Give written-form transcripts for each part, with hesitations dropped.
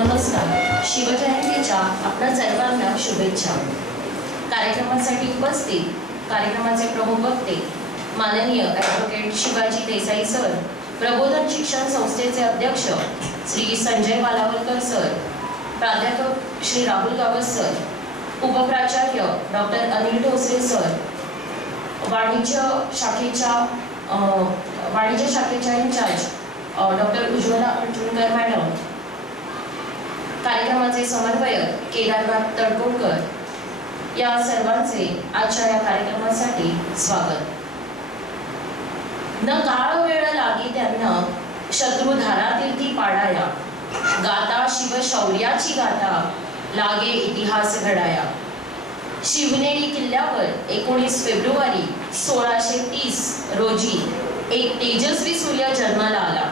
नमस्कार. शिवजयंतीच्या आपल्या सर्वांना शुभेच्छा. कार्यक्रमासाठी उपस्थित कार्यक्रमाचे प्रमुख वक्ते माननीय ॲडव्होकेट शिवाजी देसाई सर, प्रबोधन शिक्षण संस्थेचे अध्यक्ष श्री संजय वालावलकर सर, प्राध्यापक Shri Rahul Gawas sir, उपप्राचार्य doctor Anil ढोसरे sir, वाणिज्य शाखेच्या इंचार्ज डॉक्टर उज्ज्वला अर्जुनकर मॅडम, कार्यक्रमाचे समन्वयक केदारनाथ तडकोडकर, या सर्वांचे आजच्या या कार्यक्रमासाठी स्वागत. न काळ वेळ लागी त्यांना शत्रू धारातीर्थी पाडाया, गाता शिव शौर्याची गाथा लागे इतिहास घडाया. शिवनेरी किल्ल्यावर 19 फेब्रुवारी 1630 रोजी एक तेजस्वी सूर्य जन्माला आला.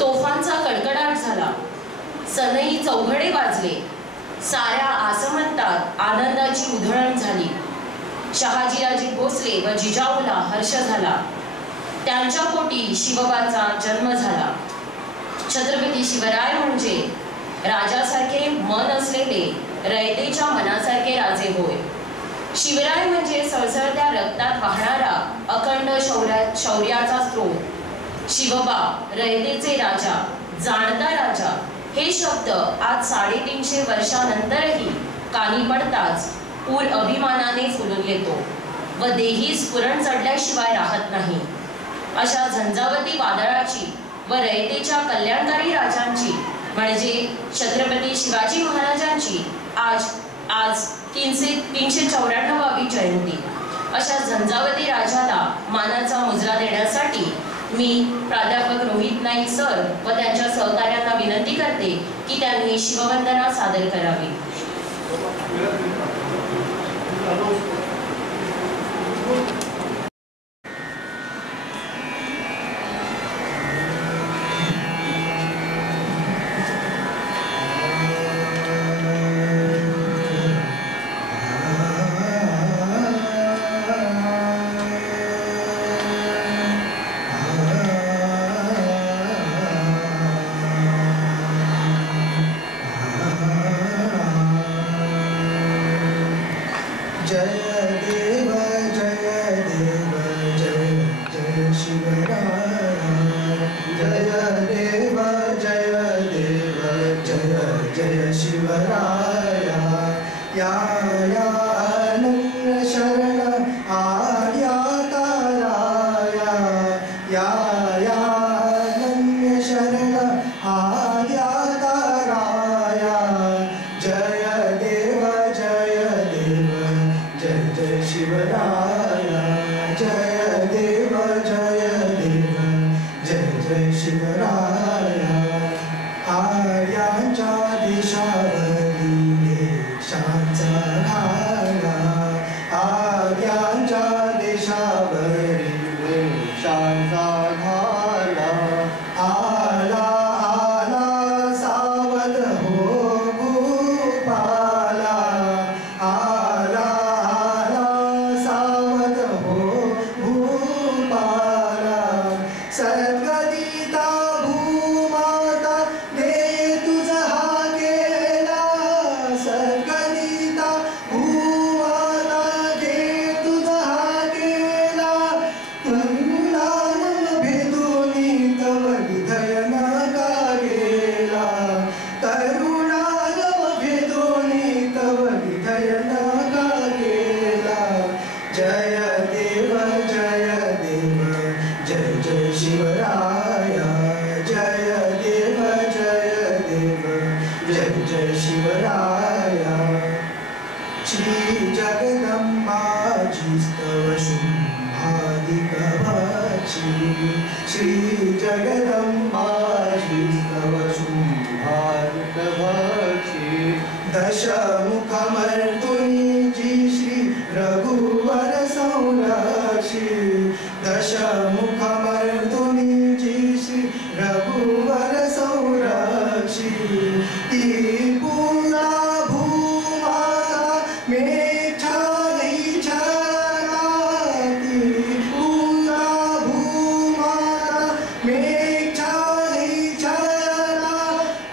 तोफांचा कडकडाट झाला, सनई चौघडे वाजले, साऱ्या आसमंतात आनंदाची उधळण झाली. शहाजीराजे भोसले व जिजाऊला हर्ष झाला, त्यांच्या पोटी शिवबाचा जन्म झाला. छत्रपती शिवराय म्हणजे राजासारखे मन असलेले रयतेच्या मनासारखे राजे होय. शिवराय म्हणजे सळसळत्या रक्तात वाहणारा अखंड शौर्याचा स्रोत. शिवबा रयतेचे राजा, जाणता राजा, हे शब्द आज 350 वर्षानंतरही कानी पडताच पूर अभिमानाने फुलून येतो व देही स्फुरण चढल्याशिवाय राहत नाही. अशा झंझावती वादळाची व रयतेच्या कल्याणकारी राजांची म्हणजे छत्रपती शिवाजी महाराजांची आज 394वी जयंती. अशा झंझावती राजाला मानाचा मुजरा देण्यासाठी मी प्राध्यापक रोहित नाईक सर व त्यांच्या सहकार्यांना विनंती करते की त्यांनी शिववंदना सादर करावी.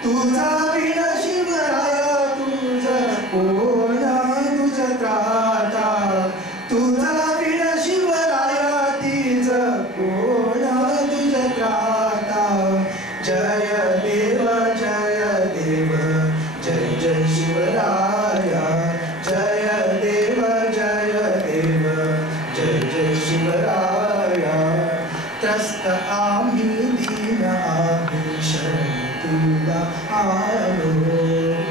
तुझा विना त्रस्त आम्ही दीन आम्ही शरण तुला आलो,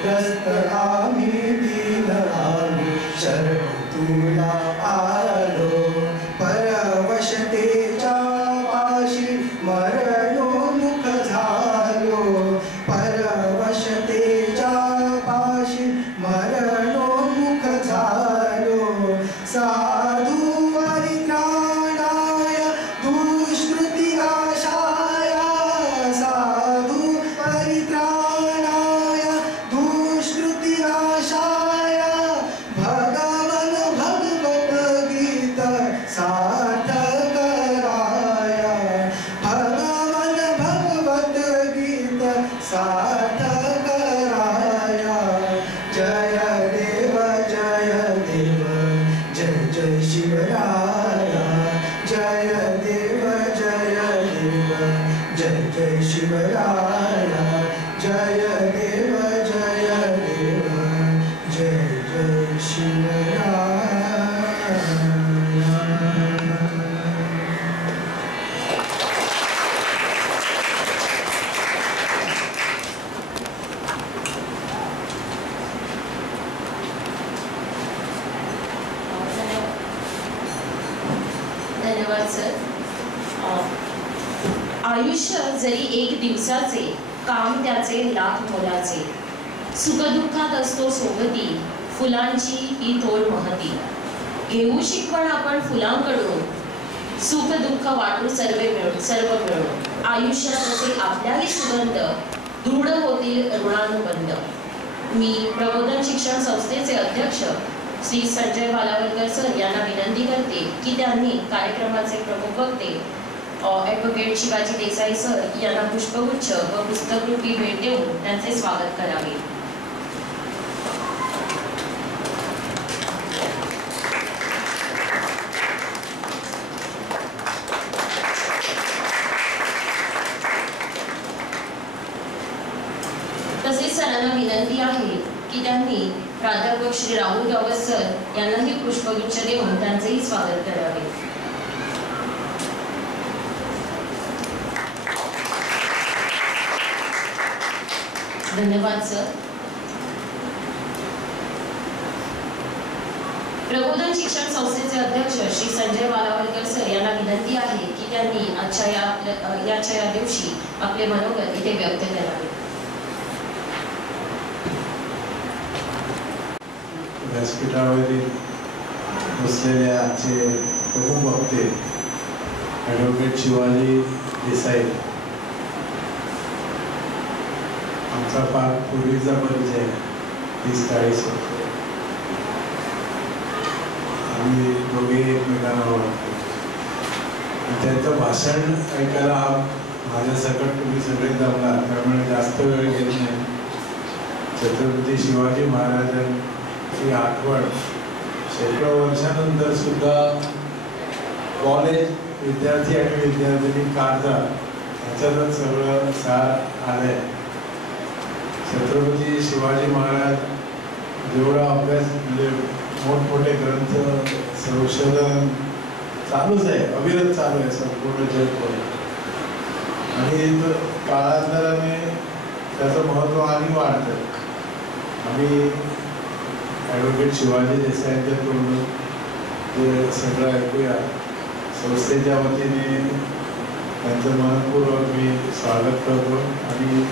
त्रस्त आम्ही दीन आम्ही शरण तुला आलो. परवशतेच्या पाशी मरणोन्मुख झालो, परवशतेच्या पाशी मरणोन्मुख झालो. साधू परित्राणाय दुष्कृती नाशाय, साधू परित्राणाय दुष्कृती नाशाय, भगवन भगवत गीत सार्थ कराय, भगवन भगवत गीत सार्थ कराय. जय देव जय देव जय जय शिवराया, जय देव जय देव जय जय शिवराया, जय देव जय देव जय जय शिवराया. धन्यवाद सर. आयुष्य जरी एक दिवसाचे, काम त्याचे लाख मोलाचे, सुखदुःखात असतो सोबती, फुलांची ही थोर महती. घेऊ शिकवण आपण फुलांकडून, सुख दुःख वाटू सर्व मिळून. आयुष्यात असे आपल्याही सुगंध, दृढ होतील ऋणानुबंध. मी प्रबोधन शिक्षण संस्थेचे अध्यक्ष श्री संजय वालावलकर सर यांना विनंती करते की त्यांनी कार्यक्रमाचे प्रमुख वक्ते ॲडव्होकेट शिवाजी देसाई सर यांना पुष्पगुच्छ व पुस्तकरूपी भेट देऊन त्यांचे स्वागत करावे. तसेच सरांना विनंती आहे की त्यांनी प्राध्यापक श्री राहुल गावस सर यांनाही पुष्पगुच्छ देऊन त्यांचेही स्वागत करावे. धन्यवाद सर. प्रबोधन शिक्षण संस्थेचे अध्यक्ष श्री संजय वालावलकर सर यांना विनंती आहे की त्यांनी आजच्या या दिवशी आपले मनोगत इथे व्यक्त करावे. व्यासपीठावरील बसलेले आजचे प्रमुख वक्ते ॲडव्होकेट शिवाजी देसाई, आमचा फार पूर्वीचा परिचय 30-40 वर्ष. आम्ही दोघे एकमेकांना ओळखतो. त्यांचं भाषण ऐकायला माझ्या सकट तुम्ही सगळे जमला, त्यामुळे जास्त वेळ घेत नाही. छत्रपती शिवाजी महाराजांची आठवण शेकडो वर्षानंतर सुद्धा कॉलेज विद्यार्थी आणि विद्यार्थिनी काढतात, याच्यातच सगळं सार आलंय. छत्रपती शिवाजी महाराज जेवढा अभ्यास म्हणजे मोठमोठे ग्रंथ संशोधन चालूच आहे, अविरत चालू आहे संपूर्ण जगभर. आणि काळांतराने त्याचं महत्त्व आणि वाढतं. आम्ही ॲडव्होकेट शिवाजी देसाईंच्या तोंडून ते सगळं ऐकूया. संस्थेच्या वतीने त्यांचं मनपूर्वक मी स्वागत करतो आणि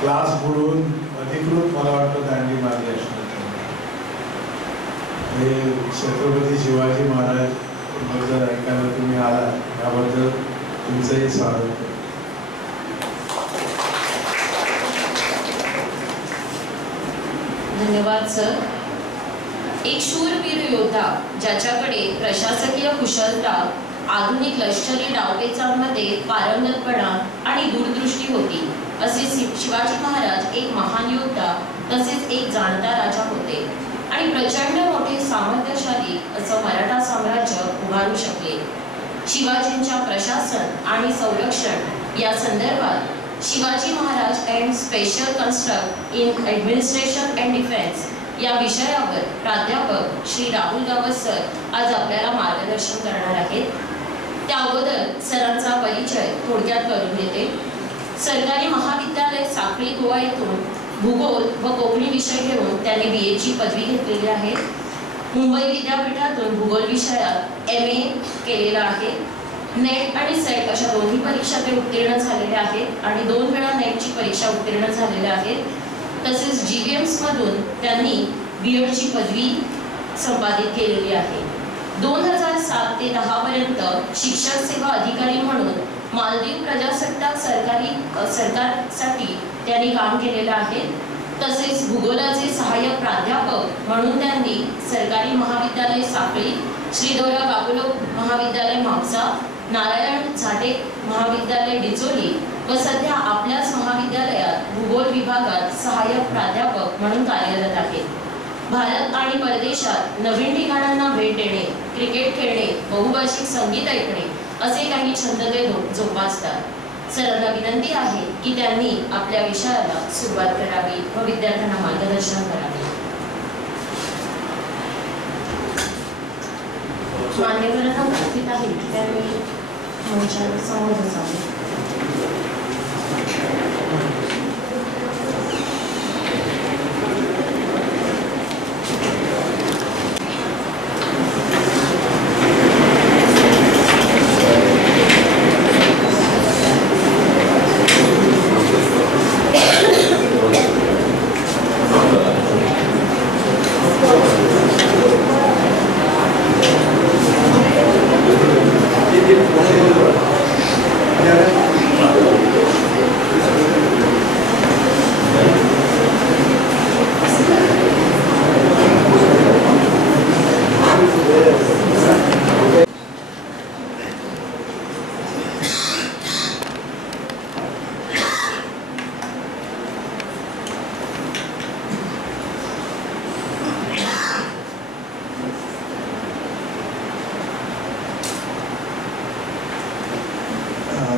क्लास बुडवून अधिकृत मला वाटतं दांडी मारली असणार. हे छत्रपती शिवाजी महाराज बद्दल ऐकायला तुम्ही आला याबद्दल तुमचंही स्वागत करतो. धन्यवाद सर. एक शूरवीर योद्धा ज्याच्याकडे प्रशासकीय कुशलता, आधुनिक लष्करी डावपेचांमध्ये पारंगतपणा आणि दूरदृष्टी होती, असे शिवाजी महाराज एक महान योद्धा तसेच एक जाणता राजा होते आणि प्रचंड मोठे सामर्थ्यशाली असं मराठा साम्राज्य उभारू शकले. शिवाजींच्या प्रशासन आणि संरक्षण या संदर्भात Shivaji Maharaj and special construct in administration and defence या विषयावर प्राध्यापक श्री राहुल गावस सर आज आपल्याला मार्गदर्शन करणार आहेत. त्या सरांचा परिचय थोडक्यात करून देते. सरकारी महाविद्यालय साखळी गोवा येथून भूगोल व कोकणी विषय घेऊन त्यांनी BA ची पदवी घेतलेली आहे. मुंबई विद्यापीठातून भूगोल विषयात MA केलेला आहे. नेट आणि सेट अशा दोन्ही परीक्षा ते उत्तीर्ण झालेले आहेत आणि 2 वेळा नेटची परीक्षा उत्तीर्ण झालेल्या आहेत. तसेच GVMS मधून त्यांनी BEd ची पदवी संपादित केलेली आहे. 2007 ते 10 पर्यंत शिक्षण सेवा अधिकारी म्हणून मालदीव प्रजासत्ताक सरकारसाठी त्यांनी काम केलेलं आहे. तसेच भूगोलाचे सहाय्यक प्राध्यापक म्हणून त्यांनी सरकारी महाविद्यालय साखळी, श्री दोरा काकुलो महाविद्यालय म्हापसा, नारायण झाटे महाविद्यालय डिचोली व सध्या आपल्याच महाविद्यालयात भूगोल विभागात सहाय्यक प्राध्यापक म्हणून कार्यरत आहेत. भारत आणि परदेशात नवीन ठिकाणांना भेट देणे, क्रिकेट खेळणे, बहुभाषिक संगीत ऐकणे असे काही छंद ते जोपासतात. सरांना विनंती आहे की त्यांनी आपल्या विषयाला सुरुवात करावी व विद्यार्थ्यांना मार्गदर्शन करावे. मान्यवरांना उपस्थित आहे त्यांनी मंचावर समोर जावे.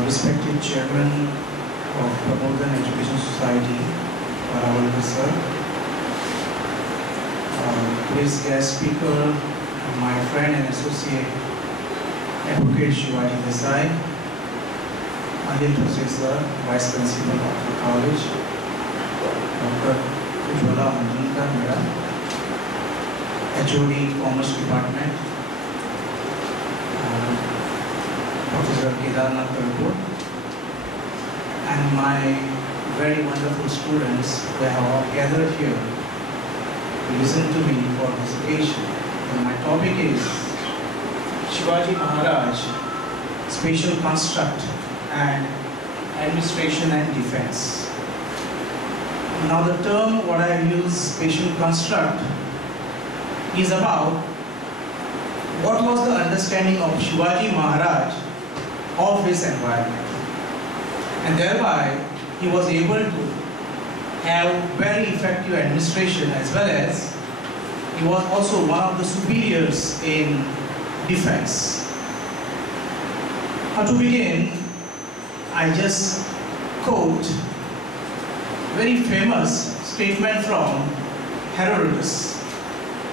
Respected Chairman of Pramodhan Education Society, Paravali sir, today's guest speaker, my friend and associate, Advocate Shivaji Desai, Ahil Professor, Vice Principal of the college, Dr. Ujwala Anjankar Madam, HOD Commerce Department, Professor Kedarnath Thakur, and my very wonderful students who have all gathered here to listen to me for this occasion. And my topic is Shivaji Maharaj, Spatial Construct and Administration and Defense. Now the term what I use, spatial construct, is about what was the understanding of Shivaji Maharaj of his environment, and thereby he was able to have very effective administration, as well as he was also one of the superiors in defense. Now to begin, I just quote very famous statement from Herodotus.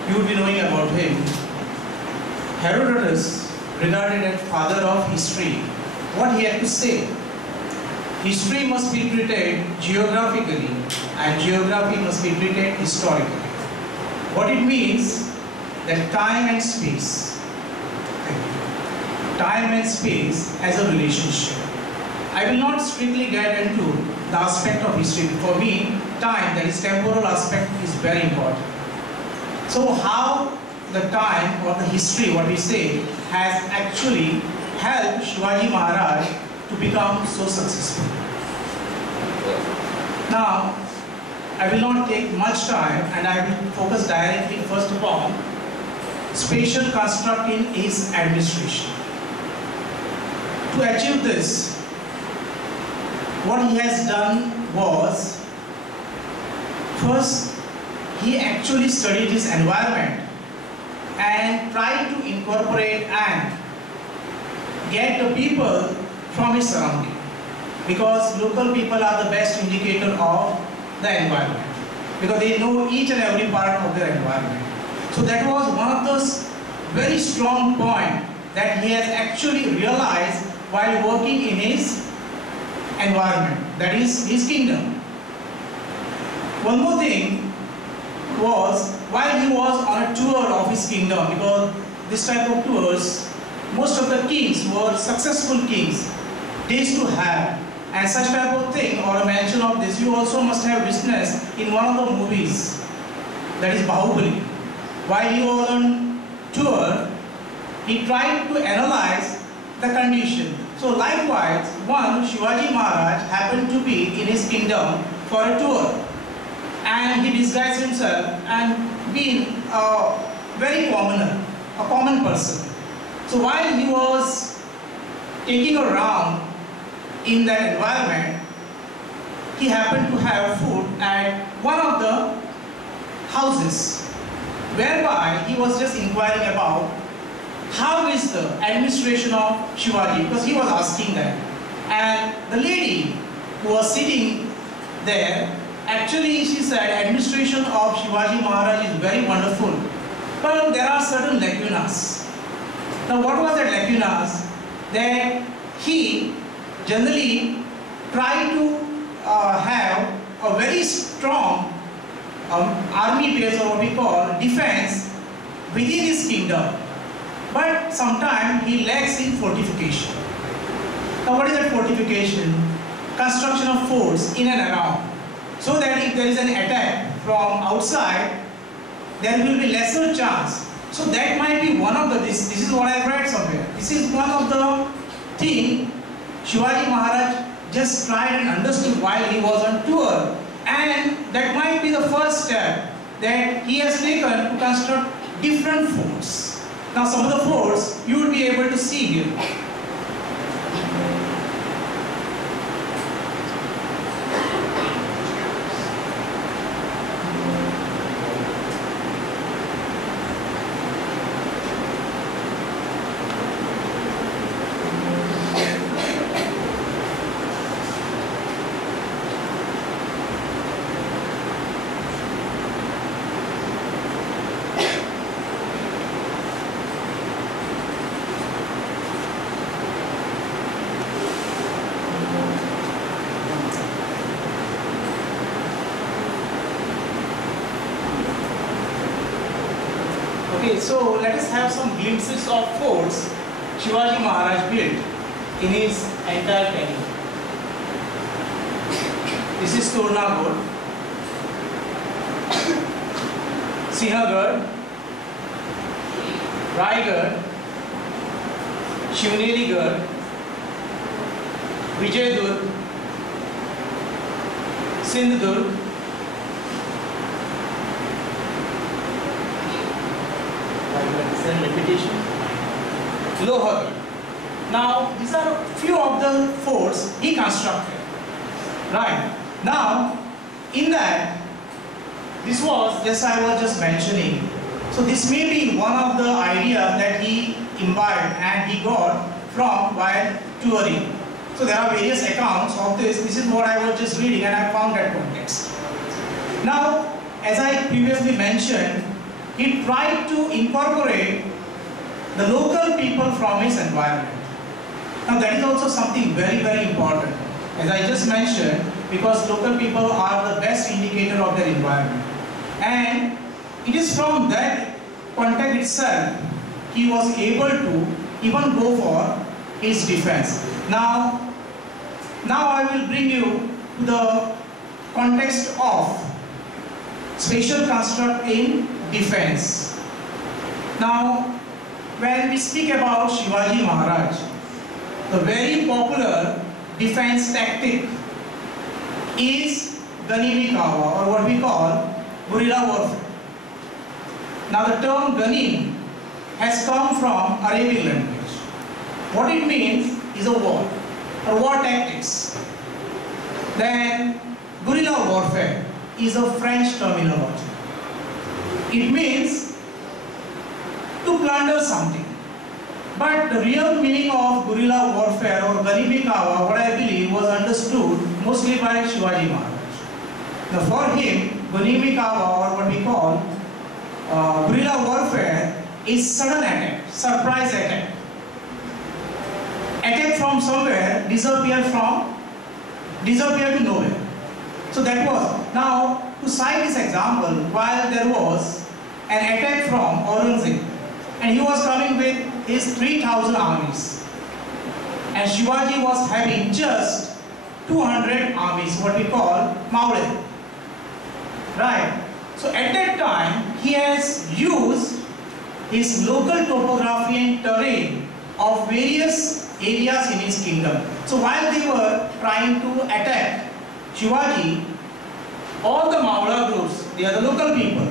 You would be knowing about him. Herodotus, regarded as father of history, what he had to say: history must be treated geographically and geography must be treated historically. What it means that time and space has a relationship. I will not strictly get into the aspect of history. For me, time, that is temporal aspect, is very important. So how the time or the history, what we say, has actually helped Shivaji Maharaj to become so successful. Now, I will not take much time and I will focus directly first upon spatial construct in his administration. To achieve this, what he has done was, first, he actually studied his environment and tried to incorporate and get the people from his surrounding, because local people are the best indicator of the environment, because they know each and every part of their environment. So that was one of those very strong points that he has actually realized while working in his environment, that is his kingdom. One more thing was, while he was on a tour of his kingdom, because this type of tours, most of the kings were successful kings, they used to have, and such type of thing or a mention of this you also must have witnessed in one of the movies, that is Bahubali. While he was on tour, he tried to analyze the condition. So likewise, one Shivaji Maharaj happened to be in his kingdom for a tour, and he disguised himself and being a very commoner, a common person. So while he was taking a round in that environment, he happened to have food at one of the houses, whereby he was just inquiring about how is the administration of Shivaji, because he was asking that. And the lady who was sitting there, actually she said administration of Shivaji Maharaj is very wonderful, but there are certain lacunas. Now what was that lacunas? That he generally tried to have a very strong army base, or what we call defense, within his kingdom. But sometimes he lacks in fortification. Now what is that fortification? Construction of forts in and around, so that if there is an attack from outside, there will be lesser chance. So that might be one of the, this is what I have read somewhere. This is one of the things Shivaji Maharaj just tried and understood while he was on tour. And that might be the first step that he has taken to construct different forts. Now some of the forts you will be able to see here. Okay, so let us have some glimpses of forts Shivaji Maharaj built in his entire tenure. This is Tornagarh, Sinhagarh, Raigarh, Shivnerigarh, Vijayadurg, Sindhudurg, repetition, Lohargarh. Now these are a few of the forts he constructed. Right. Now in that, this was just I was just mentioning. So this may be one of the ideas that he imbibed and he got from while touring. So there are various accounts of this. This is what I was just reading and I found that context. Now, as I previously mentioned, he tried to incorporate the local people from his environment. Now that is also something very, very important, as I just mentioned, because local people are the best indicator of their environment. And it is from that context itself he was able to even go for his defense. Now I will bring you to the context of special construct in defense. Now, when we speak about Shivaji Maharaj, the very popular defense tactic is Ganimi Kawa, or what we call guerrilla warfare. Now the term Ganim has come from Arabic language. What it means is a war, or war tactics. Then guerrilla warfare is a French terminology. It means to plunder something. But the real meaning of guerrilla warfare or Ganimi Kawa, what I believe, was understood mostly by Shivaji Maharaj. Now for him, Ganimi Kawa, or what we call guerrilla warfare, is sudden attack, surprise attack. from somewhere disappeared to nowhere. So that was, now to cite this example, while there was an attack from Aurangzeb and he was coming with his 3,000 armies and Shivaji was having just 200 armies, what we call Maule. Right? So at that time he has used his local topography and terrain of various areas in his kingdom. So while they were trying to attack Shivaji, all the Maurya groups, they are the local people,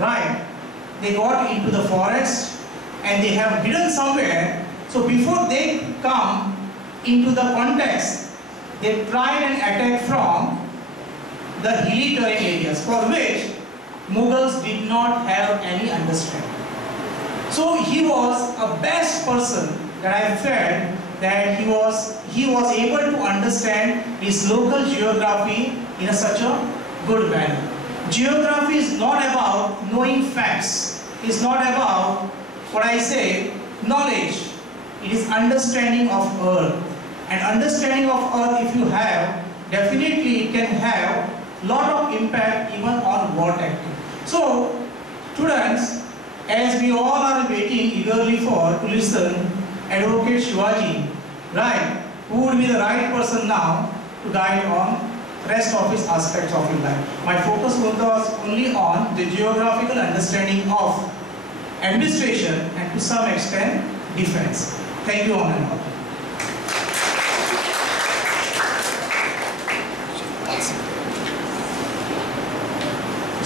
right? They got into the forest and they have hidden somewhere. So before they come into the context, they tried an attack from the hilly terrain areas for which Mughals did not have any understanding. So he was a best person that I felt that he was able to understand his local geography in such a good manner. Geography is not about knowing facts. It's not about what I say knowledge. It is understanding of earth. And understanding of earth, if you have, definitely it can have lot of impact even on war tactics. So students, as we all are waiting eagerly to listen Advocate Shivaji, right, who would be the right person now to guide on rest of his aspects of his life. My focus was only on the geographical understanding of administration and to some extent defense. Thank you all and all.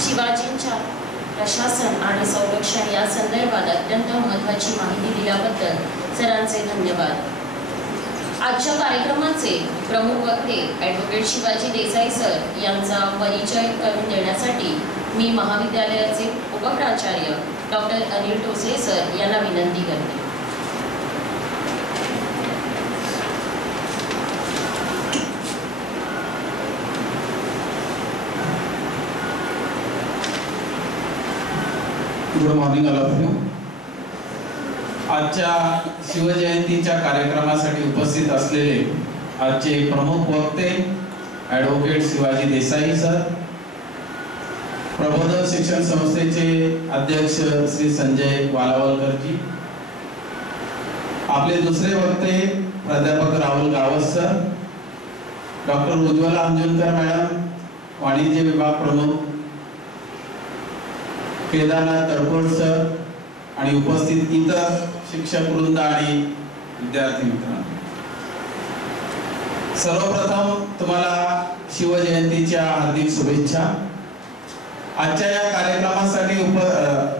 शिवाजींच्या प्रशासन आणि संरक्षण या संदर्भात अत्यंत महत्त्वाची माहिती दिल्याबद्दल सरांचे धन्यवाद. आजच्या कार्यक्रमाचे प्रमुख वक्ते ॲडव्होकेट शिवाजी देसाई सर यांचा परिचय करून देण्यासाठी मी महाविद्यालयाचे उपप्राचार्य डॉक्टर अनिल टोसे सर यांना विनंती करते. Good morning all of you. आजच्या शिवजयंतीच्या कार्यक्रमासाठी उपस्थित असलेले आजचे प्रमुख वक्ते ॲडव्होकेट शिवाजी देसाई सर, प्रबोधन शिक्षण संस्थेचे अध्यक्ष श्री संजय वालावलकरजी, आपले दुसरे वक्ते प्राध्यापक Rahul Gawas sir, doctor Ujjwala अंजुनकर madam, वाणिज्य विभाग प्रमुख केदारनाथ तडकोड सर आणि उपस्थित इतर शिक्षक वृंद आणि विद्यार्थी मित्रांनो, सर्वप्रथम तुम्हाला शिवजयंतीच्या हार्दिक शुभेच्छा. आजच्या या कार्यक्रमासाठी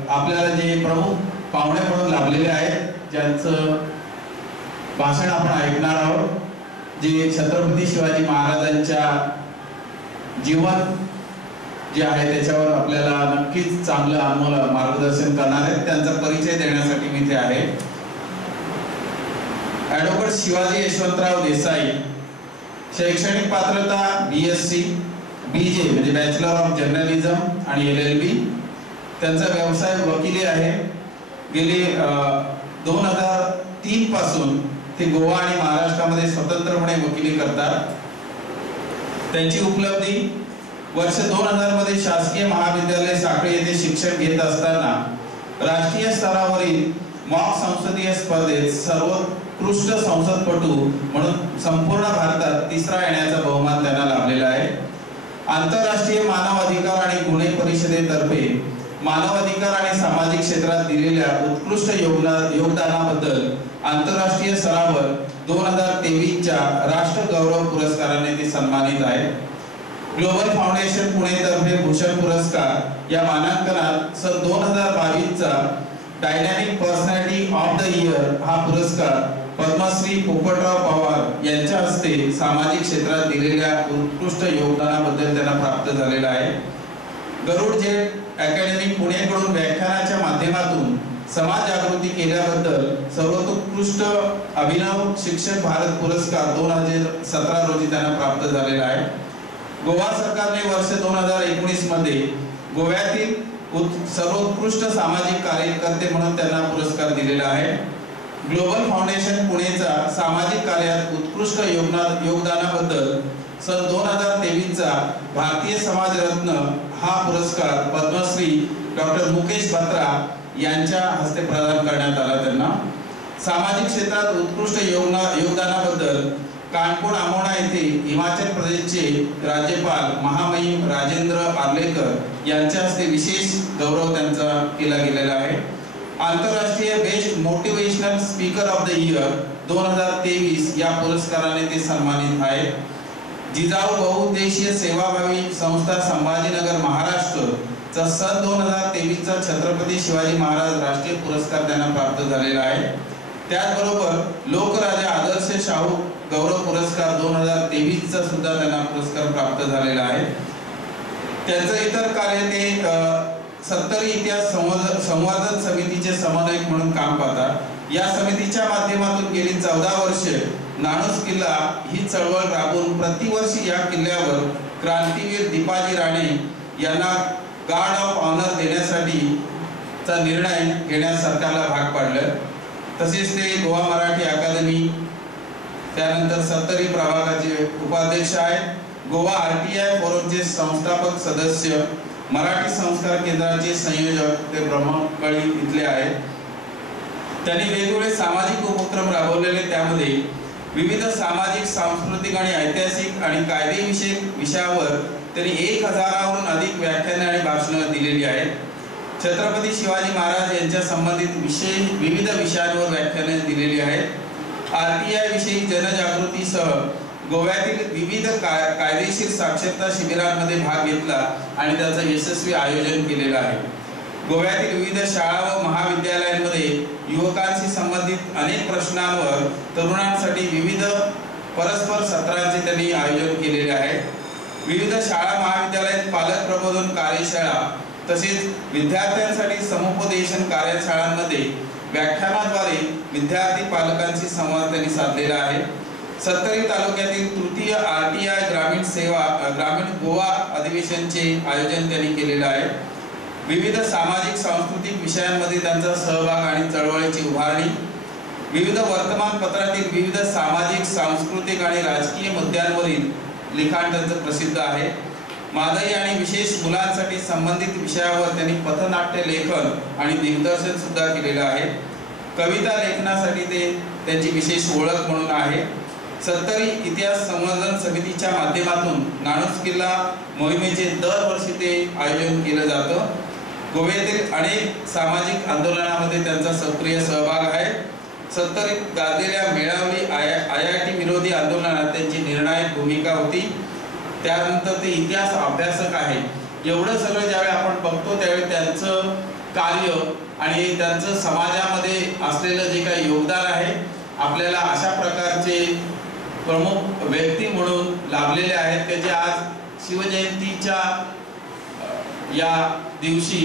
आपल्याला जे प्रमुख पाहुणे म्हणून लाभलेले आहेत, ज्यांचं भाषण आपण ऐकणार आहोत, जे छत्रपती शिवाजी महाराजांच्या जीवन जे आहे त्याच्यावर आपल्याला नक्कीच चांगलं अनमोल मार्गदर्शन करणार आहेत, त्यांचा परिचय देण्यासाठी मी इथे आहे. ॲडव्होकेट शिवाजी यशवंतराव देसाई, शैक्षणिक पात्रता BSc, BJ म्हणजे बॅचलर ऑफ जर्नलिझम आणि LLB. त्यांचा व्यवसाय वकिली आहे. गेली 2003 पासून ते गोवा आणि महाराष्ट्रामध्ये स्वतंत्रपणे वकिली करतात. त्यांची उपलब्धी वर्ष 2000 मध्ये शासकीय महाविद्यालय साखळी येथे शिक्षण घेत असताना राष्ट्रीय स्तरावरील मॉक संसदीय स्पर्धेत सर्वोत्कृष्ट संसदपटू म्हणून संपूर्ण भारतात तिसरा येण्याचा बहुमान त्यांना लाभलेला आहे. आंतरराष्ट्रीय मानव अधिकार आणि गुन्हे परिषदेतर्फे मानव अधिकार आणि सामाजिक क्षेत्रात दिलेल्या उत्कृष्ट योगदानाबद्दल आंतरराष्ट्रीय स्तरावर 2023 च्या राष्ट्र गौरव पुरस्काराने ते सन्मानित आहेत. ग्लोबल फाउंडेशन पुणे तर्फे भूषण पुरस्कार या मानांकनात सन 2022 चा dynamic personality of the year हा पुरस्कार पद्मश्री पोपटराव पवार यांच्या हस्ते सामाजिक क्षेत्रात दिलेल्या उत्कृष्ट योगदानाबद्दल त्यांना प्राप्त झालेला आहे. गरुड जेट अकॅडमी पुणेकडून व्याख्यानाच्या माध्यमातून समाज जागृती केल्याबद्दल सर्वोत्कृष्ट अभिनव शिक्षक भारत पुरस्कार 2017 रोजी त्यांना प्राप्त झालेला आहे. गोवा सरकारने वर्ष 2019 मध्ये गोव्यातील सर्वोत्कृष्ट सामाजिक कार्यकर्ते म्हणून त्यांना पुरस्कार दिलेला आहे. ग्लोबल फाउंडेशन पुणेचा सामाजिक कार्यात उत्कृष्ट योगदानाबद्दल सन 2023चा भारतीय समाज रत्न हा पुरस्कार पद्मश्री डॉक्टर मुकेश बत्रा यांच्या हस्ते प्रदान करण्यात आला. त्यांना सामाजिक क्षेत्रात उत्कृष्ट योगदानाबद्दल कानपूर आमोणा येथे हिमाचल प्रदेशचे राज्यपाल महामहिम राजेंद्र आर्लेकर यांच्या हस्ते विशेष गौरव त्यांचा केला गेलेला आहे. आंतरराष्ट्रीय best motivational speaker of the year 2023 या पुरस्काराने ते सन्मानित आहेत. जिजाऊ बहुउद्देशीय सेवाभावी संस्था संभाजीनगर महाराष्ट्र चा सन 2023चा छत्रपती शिवाजी महाराज राष्ट्रीय पुरस्कार त्यांना प्राप्त झालेला आहे. त्याचबरोबर लोकराजा आदर्श शाहू गौरव पुरस्कार 2023चा सुद्धा त्यांना पुरस्कार प्राप्त झालेला आहे. त्यांचं इतर कार्य ते सत्तरी इतिहास संवर्धन समितीचे समन्वयक म्हणून काम पाहतात. या समितीच्या माध्यमातून गेली 14 वर्षे नाणूस किल्ला ही चळवळ राबवून प्रतिवर्षी या किल्ल्यावर क्रांतीवीर दीपाजी राणे यांना गार्ड ऑफ ऑनर देण्यासाठी चा निर्णय घेण्यास सरकारला भाग पाडलं. तसेच ते गोवा मराठी अकादमी, त्यानंतर सत्तरी प्रभागाचे उपाध्यक्ष आहेत, गोवा RTI फोरमचे संस्थापक सदस्य, मराठी संस्कार केंद्राचे संयोजक ते ब्रह्मकळी इथले आहेत. त्यांनी वेगवेगळे सामाजिक उपक्रम राबवलेले, त्यामध्ये विविध सामाजिक, सांस्कृतिक आणि ऐतिहासिक आणि कायदेविषयक विषयावर त्यांनी 1000हून अधिक व्याख्याने आणि भाषणे दिलेली आहेत. छत्रपती शिवाजी महाराज यांच्या संबंधित विविध विषयांवर व्याख्याने दिलेली आहेत. RTI विषयी जनजागृतीसह गोव्यातील विविध कायदेशीर साक्षरता शिबिरांमध्ये भाग घेतला आणि त्याचं यशस्वी आयोजन केलेलं आहे. गोव्यातील विविध शाळा व महाविद्यालयांमध्ये युवकांशी संबंधित अनेक प्रश्नांवर तरुणांसाठी विविध परस्पर सत्रांचे त्यांनी आयोजन केलेले आहे. विविध शाळा महाविद्यालयात पालक प्रबोधन कार्यशाळा तसेच विद्यार्थ्यांसाठी समुपदेशन कार्यशाळांमध्ये व्याख्यानाद्वारे विद्यार्थी पालकांशी संवाद त्यांनी साधलेला आहे. सत्तरी तालुक्यातील तृतीय RTI ग्रामीण गोवा अधिवेशनचे आयोजन त्यांनी केलेलं आहे. विविध सामाजिक सांस्कृतिक विषयांमध्ये त्यांचा सहभाग आणि चळवळीची उभारणी, विविध वर्तमानपत्रातील विविध सामाजिक, सांस्कृतिक आणि राजकीय मुद्द्यांवरील लिखाण त्यांचं प्रसिद्ध आहे. मादई आणि विशेष मुलांसाठी संबंधित विषयावर त्यांनी पथनाट्य लेखन आणि दिग्दर्शन सुद्धा केलेलं आहे. कविता लेखनासाठी ते त्यांची विशेष ओळख म्हणून आहे. सत्तरी इतिहास संवर्धन समितीच्या माध्यमातून नाणूस किल्ला मोहिमेचे दरवर्षी ते आयोजन केलं जातं. गोव्यातील अनेक सामाजिक आंदोलनामध्ये त्यांचा सक्रिय सहभाग आहे. सत्तरीत गाजलेल्या मेळावली IIT विरोधी आंदोलनात त्यांची निर्णायक भूमिका होती. त्यानंतर ते इतिहास अभ्यासक आहे. एवढं सगळं ज्यावेळी आपण बघतो त्यावेळी त्यांचं कार्य आणि त्यांचं समाजामध्ये असलेलं जे काही योगदान आहे आपल्याला अशा प्रकारचे प्रमुख व्यक्ती म्हणून लाभलेले आहेत की जे आज शिवजयंतीच्या या दिवशी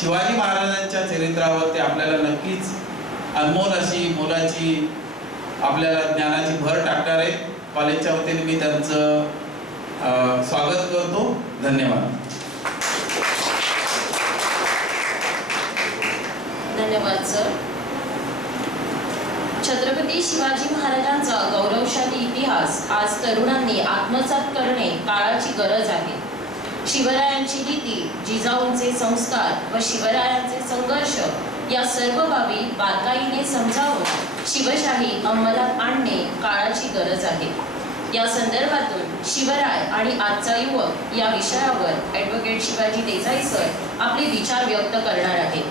शिवाजी महाराजांच्या चरित्रावर ते आपल्याला नक्कीच अनमोल अशी मोलाची आपल्याला ज्ञानाची भर टाकणार आहे. कॉलेजच्या वतीने मी त्यांचं स्वागत करतो. धन्यवाद. धन्यवाद सर. छत्रपती शिवाजी महाराजांचा गौरवशाली इतिहास आज तरुणांनी आत्मसात करणे काळाची गरज आहे. शिवरायांची नीती, जिजाऊंचे संस्कार व शिवरायांचे संघर्ष या सर्व बाबी बारकाईने समजावून शिवशाही अंमलात आणणे काळाची गरज आहे. या संदर्भातून शिवराय आणि आजचा युवक या विषयावर ॲडव्होकेट शिवाजी देसाई सर आपले विचार व्यक्त करणार आहेत.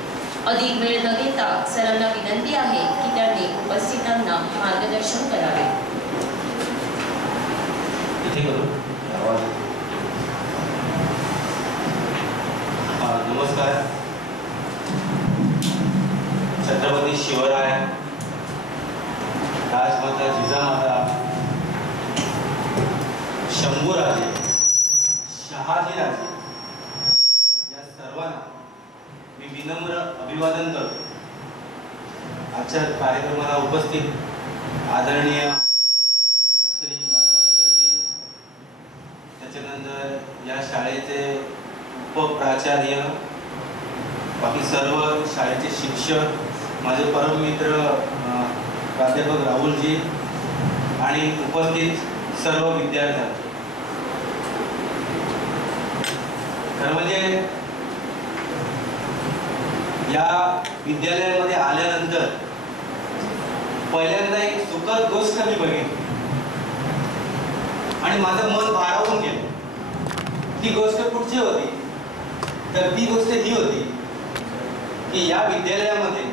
अधिक वेळ न घेता सरांना विनंती आहे की त्यांनी उपस्थितांना मार्गदर्शन करावे. नमस्कार. छत्रपती शिवराय, राजमाता जिजामाता, शंभूराजे, शहाजीराजे या सर्वांना मी विनम्र अभिवादन करतो. आजच्या कार्यक्रमाला उपस्थित आदरणीय श्री माधवकरजी, त्याच्यानंतर या शाळेचे उपप्राचार्य, बाकी सर्व शाळेचे शिक्षक, माझे परममित्र प्राध्यापक राहुलजी आणि उपस्थित सर्व विद्यार्थ्यांना, खरं म्हणजे या विद्यालयामध्ये आल्यानंतर पहिल्यांदा एक सुखद गोष्ट मी बघितली आणि माझं मन भारावून गेलं. ती गोष्ट कुठची होती तर ती गोष्ट ही होती की या विद्यालयामध्ये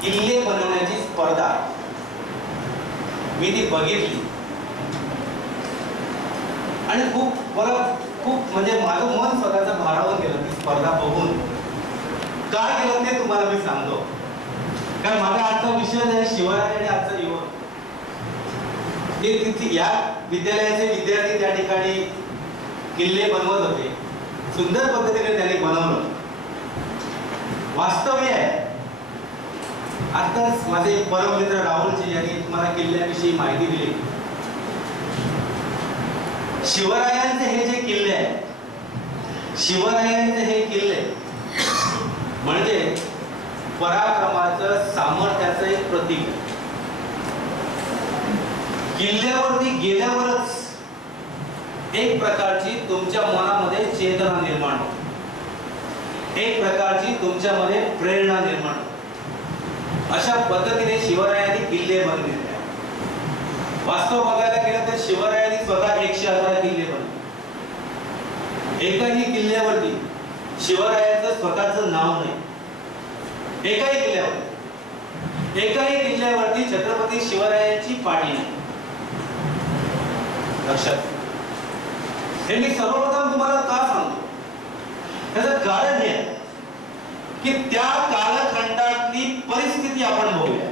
किल्ले बनवण्याची स्पर्धा मी ती बघितली आणि खूप म्हणजे माझं मन स्वतःचं भारावून गेलं ती स्पर्धा बघून. काय केलं ते तुम्हाला मी सांगतो, कारण माझा आजचा विषय आहे शिवराय आणि आजचा युवक. तिथे या विद्यालयाचे विद्यार्थी त्या ठिकाणी किल्ले बनवत होते. सुंदर पद्धतीने त्यांनी बनवलं. वास्तव हे आहे, आताच माझे परममित्र राहुलजी यांनी तुम्हाला किल्ल्याविषयी माहिती दिली. शिवरायांचे हे जे किल्ले आहेत, शिवरायांचे हे किल्ले म्हणजे पराक्रमाचं, सामर्थ्याचं एक प्रतीक. किल्ल्यावरती गेल्यावरच एक प्रकारची तुमच्या मनामध्ये चेतना निर्माण होते, एक प्रकारची तुमच्यामध्ये प्रेरणा निर्माण होते. अशा पद्धतीने शिवरायांनी किल्ले बनवले. वास्तव बघायला गेलं तर शिवरायांनी स्वतः 111 किल्ले बनवले. एकाही किल्ल्यावरती शिवरायांचं स्वतःचं नाव नाही. एकाही किल्ल्यावरती छत्रपती शिवरायांची पाटी नाही. लक्षात, हे मी सर्वप्रथम तुम्हाला का सांगतो, त्याचं कारण हे आहे की त्या कालखंडातली परिस्थिती आपण बघूया.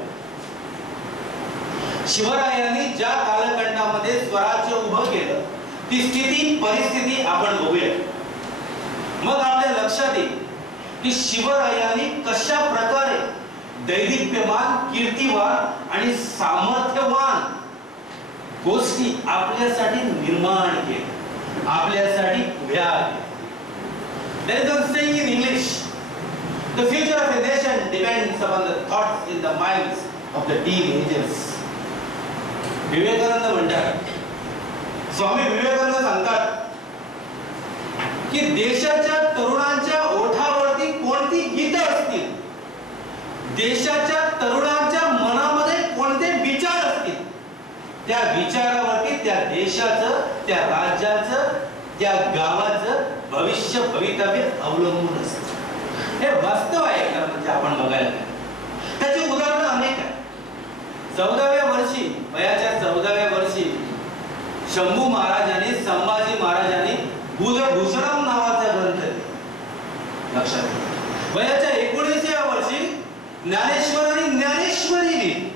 शिवरायांनी ज्या कालखंडामध्ये स्वराज्य उभं केलं ती स्थिती परिस्थिती आपण बघूया. मग आपल्या लक्षात येईल की शिवरायांनी कशा प्रकारे दैदिप्यमान, कीर्तिवान आणि सामर्थ्यवान गोष्टी आपल्यासाठी निर्माण केल्या, आपल्यासाठी उभ्या केल्या. There is a saying in English, the future of a nation depends upon the thoughts in the minds of the teenagers. Vivekananda म्हणतात, स्वामी विवेकानंद सांगतात की देशाच्या तरुणांच्या ओठावरती कोणती गीतं असतील, देशाच्या तरुणांच्या मनामध्ये कोणते विचार असतील, त्या विचारावरती त्या देशाचं, त्या राज्याचं, त्या गावाचं भविष्य भवितव्य अवलंबून असतं. हे वास्तव आहे. खरं म्हणजे आपण बघायला त्याची उदाहरणं अनेक आहेत. 14व्या वर्षी, वयाच्या 14व्या वर्षी शंभू महाराजांनी, संभाजी महाराजांनी बुधभूषणम नावाचा ग्रंथ लिहिला. लक्षात, वयाच्या 19व्या वर्षी ज्ञानेश्वरांनी ज्ञानेश्वरी लिहिली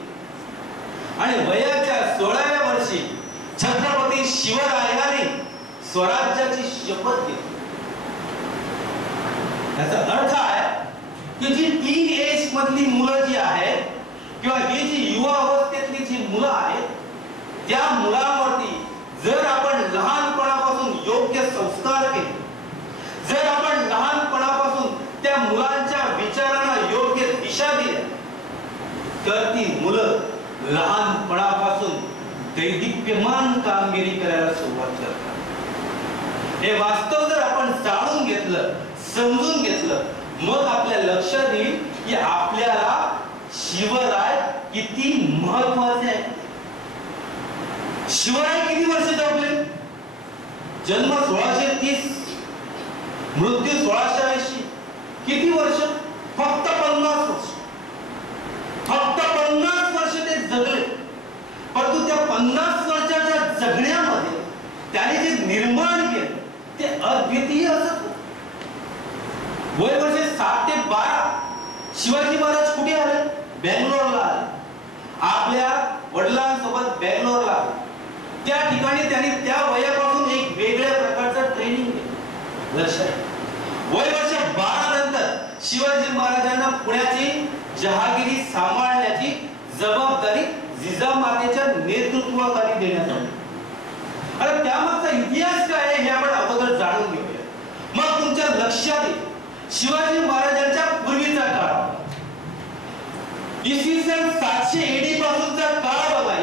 आणि वयाच्या 16व्या वर्षी छत्रपती शिवरायांनी स्वराज्याची शपथ घेतली. याचा अर्थ आहे की जी टीन एज मधली मुलं जी आहेत किंवा ही जी युवा अवस्थेतली जी मुलं आहेत, त्या मुलांवरती जर आपण लहानपणापासून योग्य संस्कार केले, जर आपण लहानपणापासून त्या मुलांच्या विचारांना योग्य दिशा दिली, तर ती मुलं लहानपणापासून दैदिप्यमान कामगिरी करायला सुरुवात करतात. हे वास्तव जर आपण जाणून घेतलं, समजून घेतलं, मग आपल्या लक्षात येईल की आपल्याला शिवराय किती महत्वाचे आहे. शिवराय किती वर्ष जगले? जन्म 1630, मृत्यू 1680. किती वर्ष? फक्त 50 वर्ष. फक्त 50 वर्ष ते जगले. परंतु त्या 50 वर्षाच्या जगण्यामध्ये त्याने जे निर्माण केलं ते अद्वितीय असत. वय वर्षे 7 ते 12 शिवाजी महाराज कुठे आले? बेंगलोरला आले. आपल्या वडिलांसोबत बेंगलोरला आले. त्या ठिकाणी त्यांनी त्या वयापासून एक वेगळ्या प्रकारचं ट्रेनिंग केलं. लक्षात, वय वर्ष 12 नंतर शिवाजी महाराजांना पुण्याची जहागिरी सांभाळण्याची जबाबदारी जिजामातेच्या नेतृत्वाखाली देण्यात आली. अरे त्यामागचा इतिहास काय आहे हे आपण अगोदर जाणून घेऊया. मग तुमच्या लक्षात येईल शिवाजी महाराजांच्या पूर्वीचा काळ. इसवी सन 700 AD पासूनचा काळ बघा.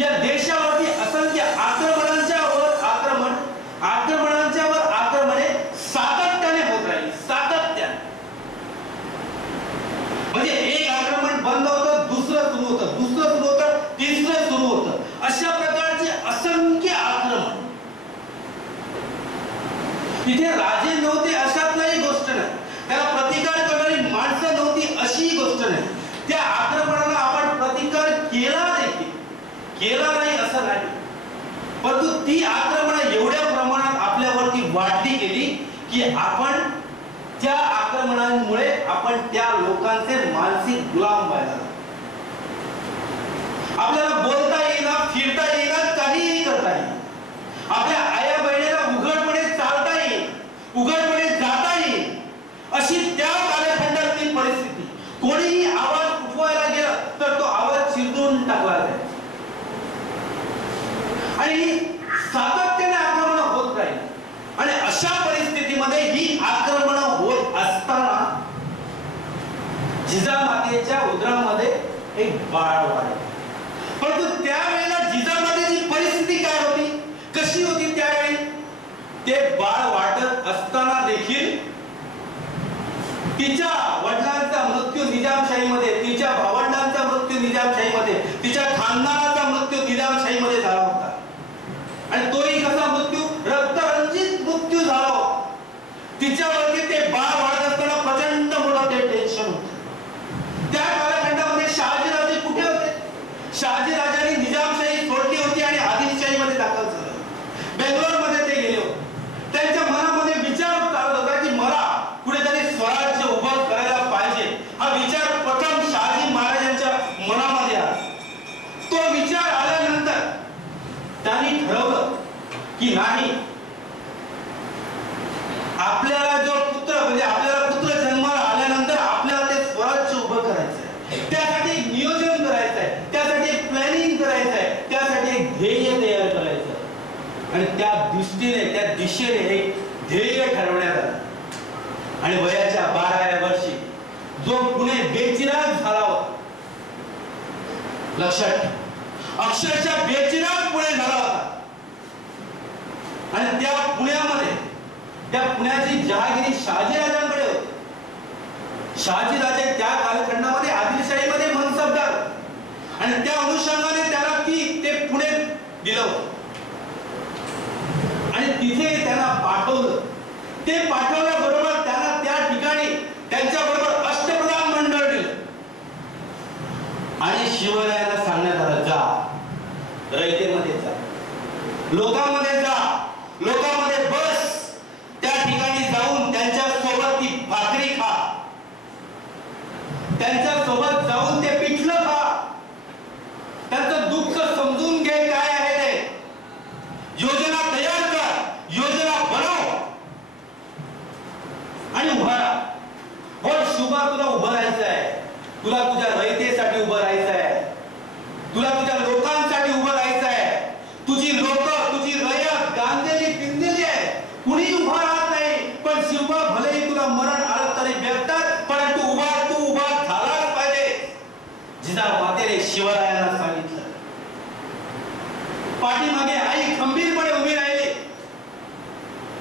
या देशावरती असंख्य आक्रमणांच्या वर आक्रमणे सातत्याने होत राहिली. सातत्याने म्हणजे एक आक्रमण बंद होतं, दुसरं सुरू होतं, तिसरं सुरू होतं. अशा प्रकारचे असंख्य आक्रमण. तिथे राजे नव्हते अशातलाही गोष्ट नाही, त्याला प्रतिकार करणारी माणसं नव्हती अशी गोष्ट नाही. त्या आक्रमणाला आपण प्रतिकार केला नाही असं नाही, परंतु ती आक्रमण एवढ्या प्रमाणात आपल्यावरती वाढली गेली की आपण त्या आक्रमणांमुळे आपण त्या लोकांचे मानसिक गुलाम व्हायला लागलो. आपल्याला बोलता येईना, फिरता येईना, काहीही करता येईल. आपल्या आया बहिणीला उघडपणे चालता येईल, उघडपणे जाता येईल, अशी त्या कालखंडातली परिस्थिती. कोणीही आवाज उठवायला गेला तर तो आवाज चिरडून टाकला जाईल. आणि सातत्याने आक्रमण होत राहील. आणि अशा परिस्थितीमध्ये ही आक्रमण होत असताना जिजामातेच्या उदरामध्ये एक बाळ वाढलं. परंतु त्यावेळेला जिजामातेची परिस्थिती काय होती, कशी होती त्यावेळी? ते बाळ वाटत असताना देखील तिच्या वडिलांचा मृत्यू निजामशाहीमध्ये, तिच्या भावंडांचा मृत्यू निजामशाहीमध्ये, तिच्या खानदानाचा मृत्यू निजामशाहीमध्ये झाला होता. आणि तोही कसा मृत्यू? रक्तरंजित मृत्यू झाला होता. तिच्यावरती ते बाळ वाढत असताना प्रचंड मोठं ते टेन्शन होतं. त्या कालखंडामध्ये शहाजीराजे कुठे होते? शहाजीराजांनी निजामशाही सोडली होती आणि आदिलशाहीमध्ये दाखल झाले. बेंगलोरमध्ये ते गेले होते. त्यांच्या मनामध्ये विचार चालत होता की मला कुठेतरी स्वराज्य उभं करायला पाहिजे. हा विचार प्रथम शहाजी महाराजांच्या मनामध्ये आला. तो विचार आल्यानंतर त्यांनी ठरवलं की नाही, आपल्याला जो पुत्र म्हणजे आपल्याला पुत्र जन्माला आल्यानंतर आपल्याला ते स्वराज्य उभं करायचं आहे. त्यासाठी एक नियोजन करायचं आहे, त्यासाठी एक प्लॅनिंग करायचं आहे, त्यासाठी एक ध्येय तयार करायचं आहे. आणि त्या दृष्टीने, त्या दिशेने एक ध्येय ठरवण्यात आलं. आणि वयाच्या 12व्या वर्षी जो पुणे बेचिराग झाला होता, लक्षात ठेवा, अक्षरशः बेचिराग पुणे झाला होता. आणि त्या पुण्यामध्ये, त्या पुण्याची जहागिरी शहाजीराजांकडे होती. शहाजीराजे त्या कालखंडामध्ये आदिलशाहीमध्ये मनसबदार आणि त्या अनुषंगाने त्याला ते पुणे दिलं होतं. आणि तिथे त्यांना पाठवलं. ते पाठवल्याबरोबर त्यांना त्या ठिकाणी त्यांच्याबरोबर अष्टप्रधान मंडळ दिलं. आणि शिवरायांना सांगण्यात आलं, जा रयतेमध्ये जा, लोकांमध्ये जा, लोकांमध्ये बस, त्या ठिकाणी जाऊन त्यांच्या सोबत ती भाकरी खा, त्यांच्या सोबत जाऊन ते पिठलं खा, त्यांचं दुःख समजून घे, काय आहे ते, योजना तयार कर, योजना बनव आणि उभा राहा. बोल शुभा, तुला उभं राहायचं आहे, तुला तुझ्या रयतेसाठी उभं राहायचं आहे, तुला तुझ्या लोकांसाठी उभं राहायचं आहे. तुझी लोक, तुझी रयत गांधेली पिंजलेली आहे, कुणी उभा राहत नाही. पण शिवबा, भलेही तुला मरण आलं तरी व्यक्तात, परंतु तू उभा झालाच पाहिजे. जिजामातेने शिवरायांना सांगितलं. पाठीमागे आई खंबीरपणे उभी राहिली.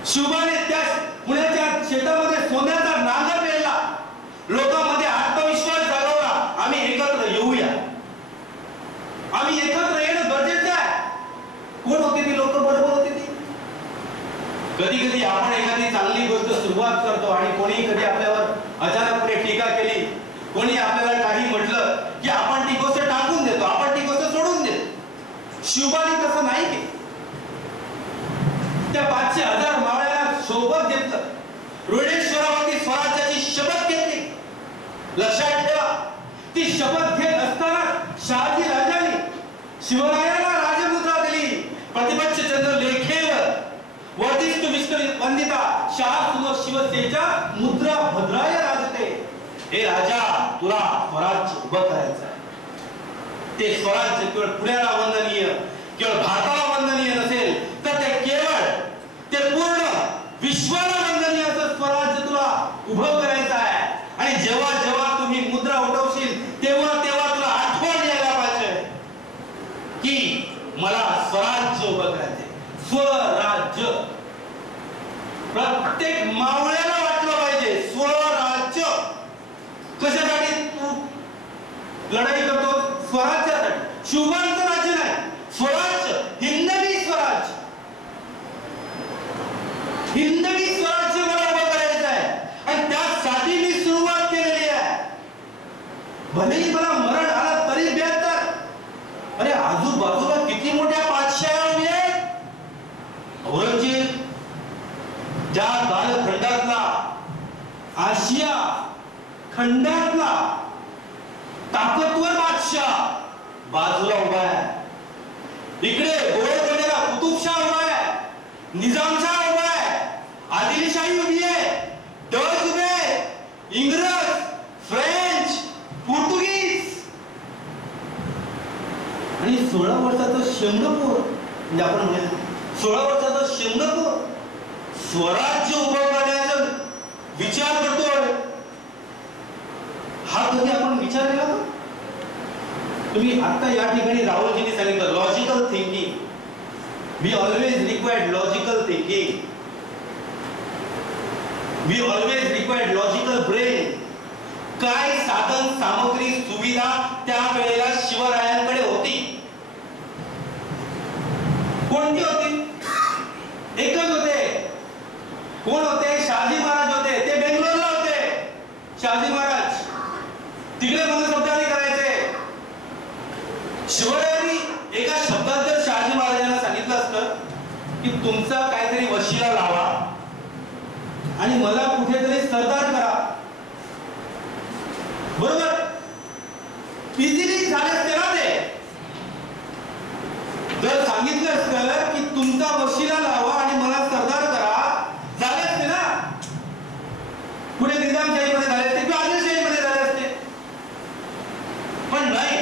शिवबाने त्या पुण्याच्या शेतामध्ये सोन्याचा नांगर पेरला, लोकांमध्ये आत्मविश्वास जागवला. आम्ही एकत्र येऊया, आम्ही एकत्र येणं गरजेचं आहे. कोण होती ती लोक? बरोबर होती ती. कधी कधी आपण एखादी चांगली गोष्ट सुरुवात करतो आणि कोणी कधी आपल्यावर अचानकपणे टीका केली, कोणी आपल्याला काही म्हटलं की आपण ती गोष्ट टाकून देतो, आपण ती गोष्ट सोडून देतो. शिवबाने तसं नाही केलं. त्या 500,000 मावळ्याला सोबत घेतलं, रोडेश्वरावरती स्वराज्याची शपथ घेतली. लक्षात ठेवा, ती शपथ घेत असताना शहाजी राजांनी शिवरायांना राजमुद्रा दिली. प्रतिपक्ष चंद्र लेखेवर वर्धिष्ठु विस्कळित वंदिता शाह शिवसेच्या मुद्रा भद्राय राजते. हे राजा, तुला स्वराज्य उभं करायचं आहे. ते स्वराज्य केवळ पुण्याला वंदनीय, केवळ भारताला वंदनीय नसेल, तर ते केवळ, ते पूर्ण विश्वाला वंदनीय असं स्वराज्य तुला उभं करायचं आहे. आणि जेव्हा जेव्हा तुम्ही मुद्रा उठवशील मला स्वराज्य उभं करायचंय. स्वराज्य प्रत्येक मावळ्याला वाटलं पाहिजे. स्वराज्य कशासाठी तू लढाई करतो? स्वराज्यासाठी. शुभांचं राज्य नाही, स्वराज्य, हिंदवी स्वराज्य. हिंदवी स्वराज्य मला उभं करायचं आहे आणि त्यासाठी मी सुरुवात केलेली आहे. भलेही मला मरण आलं तरी बेहतर. अरे आजूबाजूला किती मोठ्या बादशाह उभे आहेत. औरंगजेब त्या कालखंडातला, आशिया खंडातला ताकदवर बादशाह बाजूला उभा आहे. इकडे गोळबंदेला कुतुबशाह उभा आहे, निजामशाह उभा आहे, आदिलशाही उभी आहे, डच उभे आहे, इंग्रज, फ्रेंच, पोर्तुगीज आणि 16 वर्षाचं शेंगपूर, म्हणजे आपण म्हणेल 16 वर्षाचं शेंगपूर स्वराज्य उभं करण्याचा विचार करतोय. हा कधी आपण विचार केला का? तुम्ही आता या ठिकाणी राहुलजींनी सांगितलं logical thinking. We always required logical thinking. We always required logical brain. काय साधन सामग्री सुविधा त्या वेळेला शिवरायांकडे होती? कोणती होती? एकच होते. कोण होते? शहाजी महाराज होते. ते बेंगलोरला होते. शहाजी महाराज तिकडे मनसब्दारी करायचे. शिवरायांनी एका शब्दात जर शहाजी महाराजांना सांगितलं असतं की तुमचा काहीतरी वशिला लावा आणि मला कुठेतरी सरदार करा, बरोबर इझिली झाले असते ना ते. जर सांगितलं असतं की तुमचा वशिला लावा आणि मला सरदार करा, झाले असते ना. पुढे निजामशाहीमध्ये झाले असते किंवा आदिलशाहीमध्ये झाले असते. पण नाही,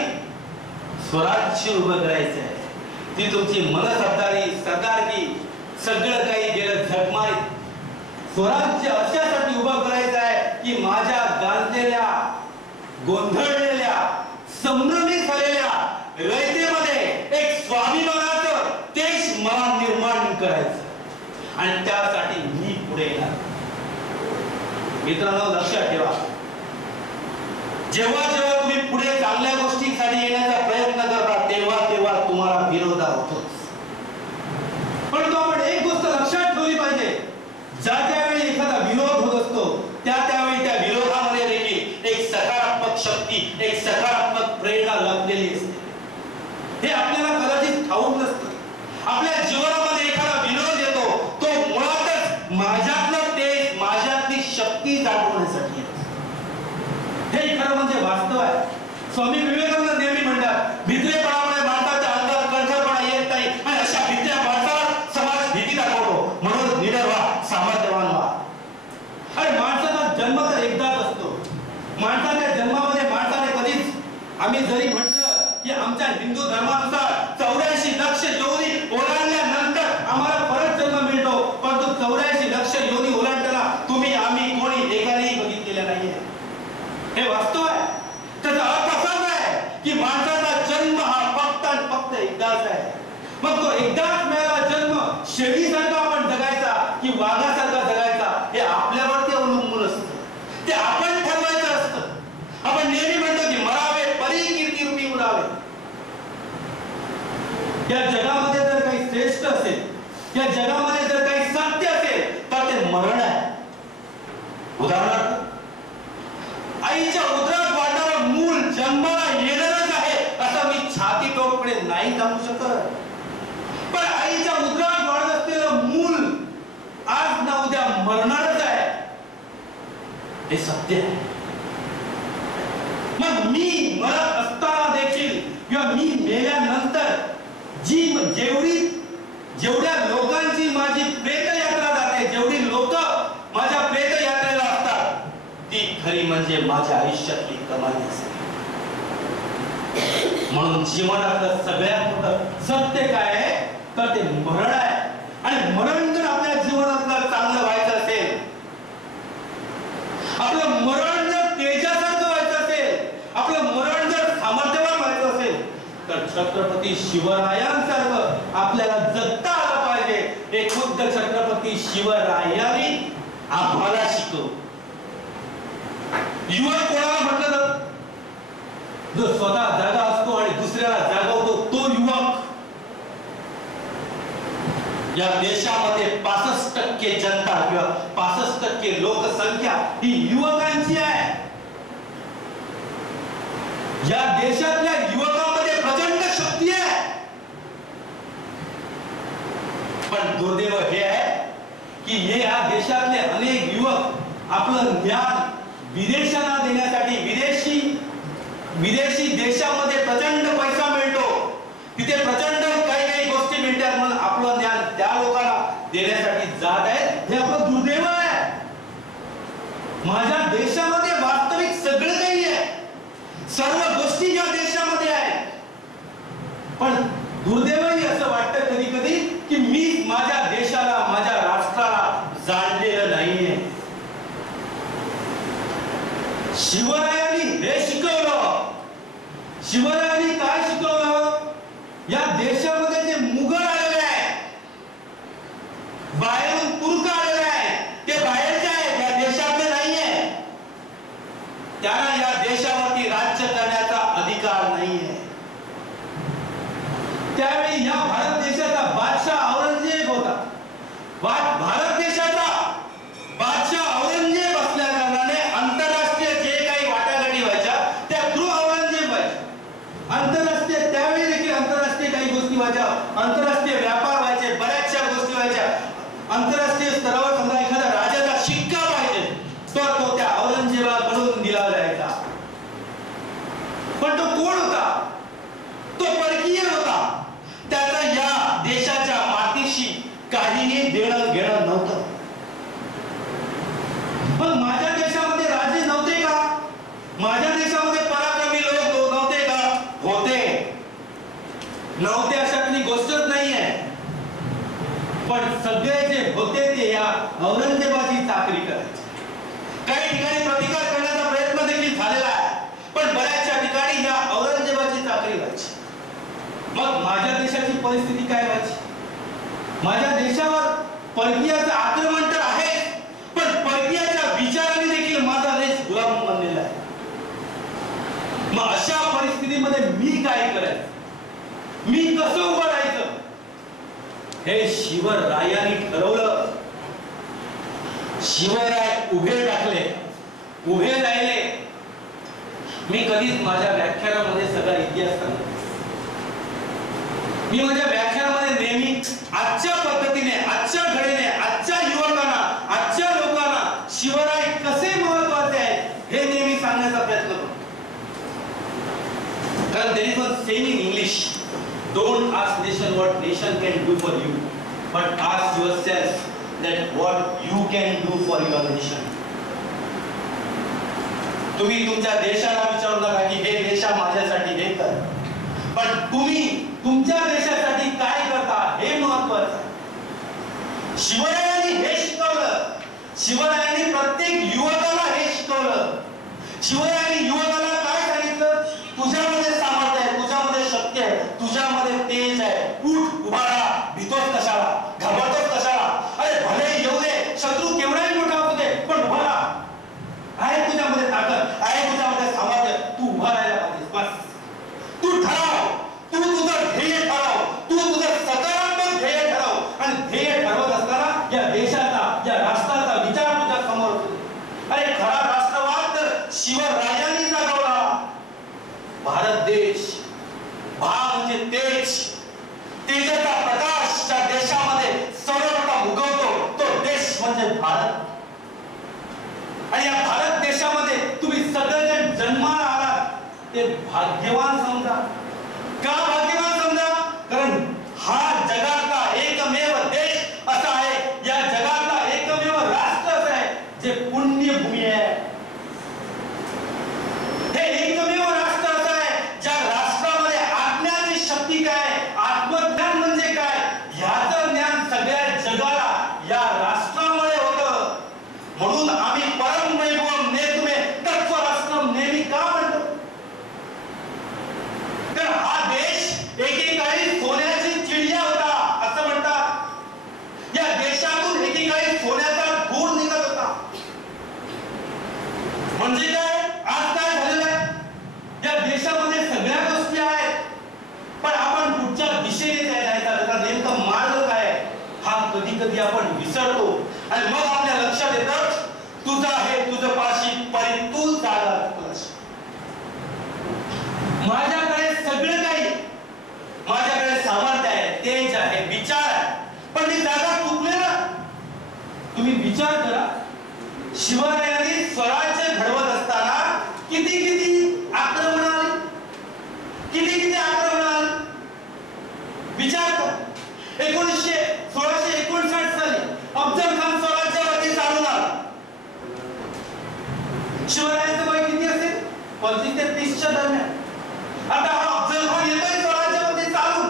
स्वराज्य उभं करायचंय. ती तुमची मनसब्दारी, सरदारकी सगळं काही गेलं झकमारीत. स्वराज्य अशासाठी उभं करायचं आहे की माझ्या गांजलेल्या, गोंधळलेल्या, संभ्रमित झालेल्या रयतेमध्ये एक स्वाभिमानाचं देश मला निर्माण करायचं आणि त्यासाठी मी पुढे येणार. मित्रांनो लक्षात ठेवा, जेव्हा जेव्हा तुम्ही पुढे चांगल्या गोष्टींसाठी येण्याचा प्रयत्न करता तेव्हा तेव्हा तुम्हाला विरोध होतो. पण आपण एक गोष्ट लक्षात ठेवली पाहिजे, ज्या त्यावेळी एखादा विरोध होत असतो त्यावेळी त्या विरोधामध्ये देखील एक सकारात्मक शक्ती, एक सकारात्मक प्रेरणा लपलेली असते. हे आपल्याला कदाचित ठाऊक नसतं. आपल्या जीवनामध्ये एखादा विरोध येतो, तो मुळातच माझ्यातलं तेज, माझ्यातली शक्ती दाखवण्यासाठी येतो. हे खरं म्हणजे वास्तव आहे. स्वामी विवेकानंद नेहमी म्हणतात, भित्रेपणामुळे माणसाच्या अंगात कणखरपणा येत नाही आणि अशा भित्र्या माणसाला समाज भीती दाखवतो. म्हणून निडर व्हा, सामर्थ्यवान व्हा. अरे माणसाचा जन्म तर एकदाच असतो. माणसाच्या जन्मामध्ये माणसाने कधीच, आम्ही जरी म्हटलं की आमच्या हिंदू धर्मानुसार 84 लक्ष योनी ओलांडल्यानंतर आम्हाला परत जन्म मिळतो, परंतु 84 लक्ष योनी ओलांडताना तुम्ही आम्ही कोणी एकानेही बघितलेलं नाहीये. हे वास्तव आहे. त्याचा अर्थ असाच आहे की माणसाचा जन्म हा फक्त आणि फक्त एकदाच आहे. मग तो एकदाच मिळाला जन्म शेळीसारखा आपण जगायचा की वाघासारखा जगायचा हे आपल्यावरती अवलंबून असतं. ते आपण ठरवायचं असतं. आपण नेहमी म्हणतो की मरावे परी कीर्ती रूपी उडावे. या जगामध्ये जर काही श्रेष्ठ असेल, या जगामध्ये जर काही सत्य असेल तर ते मरण आहे. उदाहरणार्थ आईच्या उदरात वाढणारं मूल जन्माला येणारच आहे असं मी छाती टोकपणे नाही सांगू शकत. पण आईच्या उदरात वाढत असलेलं मूल आज ना उद्या मरणारच आहे, हे सत्य आहे. मग मी मरत असताना देखील किंवा मी मेल्यानंतर जेवढ्या लोकांची माझी प्रेतयात्रा जाते, जेवढी लोक माझ्या प्रेतयात्रेला असतात, ती खरी म्हणजे माझ्या आयुष्यातली कमाई असते. म्हणून जीवनातलं सगळ्यात मोठं सत्य काय आहे तर ते मरण आहे. आणि मरण जर आपल्या जीवनातलं चांगलं व्हायचं असेल, आपलं मरण जर तेजासारखं व्हायचं असेल, आपलं मरण जर सामर्थ्यवान व्हायचं असेल तर छत्रपती शिवरायांसारखं आपल्याला जगता आलं पाहिजे. हे खुद्द छत्रपती शिवरायांनी आम्हाला शिकवलं. युवक कोणाला म्हटलं तर जो स्वतः जागा असतो आणि दुसऱ्याला जागवतो तो युवक. या देशामध्ये 65% जनता किंवा 65% लोकसंख्या ही युवकांची आहे. या देशातल्या युवकांमध्ये प्रचंड शक्ती आहे. पण दुर्दैव हे आहे की हे या देशातले अनेक युवक आपलं ज्ञान विदेशांना देण्यासाठी विदेशी देशामध्ये प्रचंड पैसा मिळतो, तिथे प्रचंड काही गोष्टी मिळतात म्हणून आपलं ज्ञान त्या लोकांना देण्यासाठी जात आहेत. हे आपलं दुर्दैव आहे. माझ्या देशामध्ये वास्तविक सगळं काही आहे, सर्व गोष्टी या देशामध्ये आहेत. पण दुर्दैवही असं वाटतं कधी कधी की मी माझ्या देशाला माझ्या राष्ट्राला जाणलेलं नाहीये. शिवरायांनी हे शिकवलं. शिवरायांनी काय शिकवलं? या देशामध्ये जे मुघल आलेले आहेत, बाहेरून तुर्क आलेले आहेत, ते बाहेरचे आहेत, या देशातले नाहीये. त्यांना या देशावरती राज्य करण्याचा अधिकार नाहीये. त्यावेळी या भारत देशाचा बादशाह औरंगजेब होता. भारत देशाचा बादशाह औरंगजेब असल्या कारणाने आंतरराष्ट्रीय जे काही वाटाघाटी व्हायच्या त्या थ्रू औरंगजेब व्हायच्या. आंतरराष्ट्रीय त्यावेळी देखील आंतरराष्ट्रीय काही गोष्टी व्हायच्या, आंतरराष्ट्रीय व्यापार व्हायचे, बऱ्याचशा गोष्टी व्हायच्या. आंतरराष्ट्रीय स्तरावर समजा एखाद्या राजाचा शिक्का पाहिजे तर तो त्या औरंगजेबाकडून दिला जायचा. पण तो कोण होता? तो परकीय होता. त्याचा या देशाच्या मातीशी काहीही देणं घेणं नव्हतं. पण माझ्या देशामध्ये राजे नव्हते का? माझ्या देशामध्ये पराक्रमी लोक नव्हते का? होते. नव्हते अशातली गोष्टच नाहीये. पण सगळे जे होते ते या औरंगजेबाची चाकरी करायचे. काही ठिकाणी प्रतिकार करण्याचा प्रयत्न देखील झालेला आहे, पण बऱ्याचशा ठिकाणी या औरंगजेबाची चाकरी व्हायची. मग माझ्या देशाची परिस्थिती काय व्हायची? माझ्या देशावर परकीयाचं आक्रमण तर आहे, पण परकीयाच्या विचाराने देखील माझा देश गुलाम बनलेला आहे. मग अशा परिस्थितीमध्ये मी काय करायचं? मी कसं उभं राहायचं? हे शिवरायांनी ठरवलं. शिवराय उभे टाकले, उभे राहिले. मी कधीच माझ्या व्याख्यानामध्ये सगळा इतिहास सांगतो. मी माझ्या व्याख्यानामध्ये नेहमी आजच्या पद्धतीने, आजच्या घडीने, आजच्या युवकांना, आजच्या लोकांना शिवराय कसे महत्वाचे आहेत हे नेहमी सांगण्याचा प्रयत्न करतो. कारण there is one saying in English, don't ask nation what nation can do for you, but ask yourself that what you can do for your nation. तुम्ही तुमच्या देशाला विचारू नका की हे देशा माझ्यासाठी हे कर, पण तुम्ही तुमच्या देशासाठी काय करता हे महत्वाचं आहे. शिवरायांनी हे शिकवलं. शिवरायांनी प्रत्येक युवकाला हे शिकवलं. शिवरायांनी युवकाला काय सांगितलं? तुझ्यामध्ये सामर्थ्य आहे, तुझ्यामध्ये शक्ती आहे, तुझ्यामध्ये तेज आहे. उठ, उभा राहा. भीतोस कशाला? घाबरतोस कशाला? अरे भले येऊ दे, शत्रू केवढाही मोठा होऊ दे, पण उभा राहा. आहे तुझ्यामध्ये ताकद, आहे तुझ्यामध्ये सामर्थ्य, तू उभा राहायला पाहिजेस. बस तू ठराव, तू तुझं ध्येय ठरव, तू तुझं सकारात्मक ध्येय ठरव. आणि ध्येय ठरवत असताना या देशाचा, या राष्ट्राचा विचार तुझ्या समोर होतो. अरे खरा राष्ट्रवाद तर शिवरायांनी जागवला. भारत देश, भा म्हणजे तेज, तेजाचा प्रकाश ज्या देशामध्ये सर्वप्रथम उगवतो तो देश म्हणजे भारत. आणि या भारत देशामध्ये तुम्ही सगळेजण जन्माला आलात ते भाग्यवान समजा. का भाग्यवान समजा? कारण हा जगातला एकमेव देश असा आहे, या जगातला एकमेव राष्ट्र असं आहे जे पुण्यभूमी आहे. हे एकमेव राष्ट्र असं आहे ज्या राष्ट्रामध्ये आज्ञाची शक्ती काय, आत्मज्ञान म्हणजे काय ह्याचं ज्ञान सगळ्या जगाला या राष्ट्रामुळे होतं. म्हणून आम्ही परम वैभवम नेतुमे तत्व राष्ट्रम नेहमी का म्हणतो? कधी कधी आपण विसरतो आणि मग आपल्या लक्षात येतं तुझं आहे तुझं पाशी परी तू जागा चुकलास. माझ्याकडे सगळं काही, माझ्याकडे सामर्थ्य आहे, तेज आहे, विचार आहे, पण मी जागा चुकले ना. तुम्ही विचार करा, शिवरायांनी स्वराज्य घडवत असताना किती किती आक्रमण आली, किती किती आक्रमण आली. विचार करा, 1659 साली अफजल खान स्वराज्यावरती चालून आला. शिवरायांचं वय किती असेल? 35 ते 30च्या दरम्यान. आता हा अफजल खान येतोय स्वराज्यावरती चालून.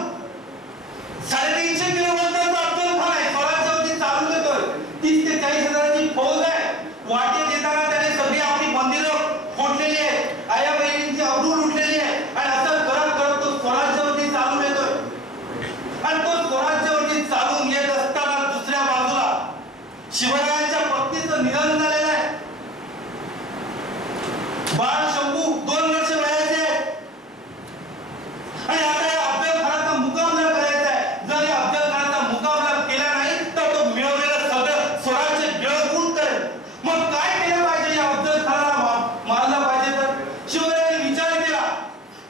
350 किलोमीटरचा अफजल खान आहे, स्वराज्यावरती चालून येतोय. 30 ते 40 हजाराची फौज आहे. वाटेत येताना त्याने सगळी आपली मंदिरं फोडलेली आहेत, आया बहिणींची अब्रू लुटलेली आहे आणि असं करत करत तो स्वराज्यावरती चालून येतोय. आणि तो स्वराज्यावरती चालून येत असताना दुसऱ्या बाजूला शिवरायांच्या पत्नीचं निधन झालेलं आहे. बाळ शंभू 2 वर्ष वयाचे आहे आणि आता या अफजल खानाचा मुकाबला करायचा आहे. जर या अफजल खानाचा मुकाबला केला नाही तर तो मिळवलेलं सगळं स्वराज्य गिळवून करेल. मग काय केलं पाहिजे? या अफजल खानाला मारलं पाहिजे. तर शिवरायांनी विचार केला,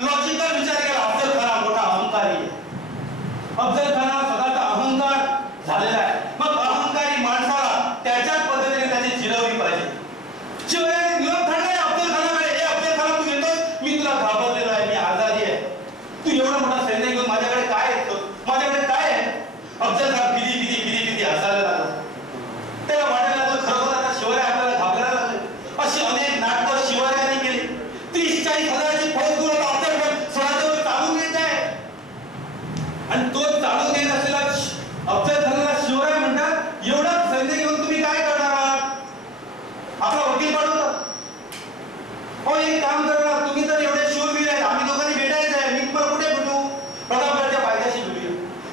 लॉजिकल विचार केला. अफजल खान मोठा अहंकारी आहे, अफजल खानाला स्वतःचा अहंकार झालेला आहे. मग अहंकारी माणसाला त्याच्याच पद्धतीने त्याची जिरवली पाहिजे. शिवरायांनी निरोप धरला अफजल खानाकडे. हे अफजल खान, तू येतोस, मी तुला घाबरलेलो आहे, मी आजारी आहे, तू एवढा मोठा सैन्य घेऊन माझ्याकडे काय येतो, माझ्याकडे काय आहे? अफजल खान किती हसायला लागला. त्याला वाटायला लागलं खरोखर आता शिवराय आपल्याला घाबरायला लागले. अशी अनेक नाटकं शिवरायांनी केली. 30-40 हजाराची फौज घेऊन अफजल खान स्वराज्यावर चालून येत आहे आणि तो चालून येत असलेला अफजल खानाला शिवराय म्हणतात, एवढं सैन्य घेऊन तुम्ही काय करणार आहात? आपला वकील पाठवतात. हो, एक काम करा, तुम्ही तर एवढे शूरवीर आहेत, आम्ही लोकांनी भेटायचं आहे, मी तुम्हाला कुठे भेटू? प्रतापगडच्या पायथ्याशी भेटूया.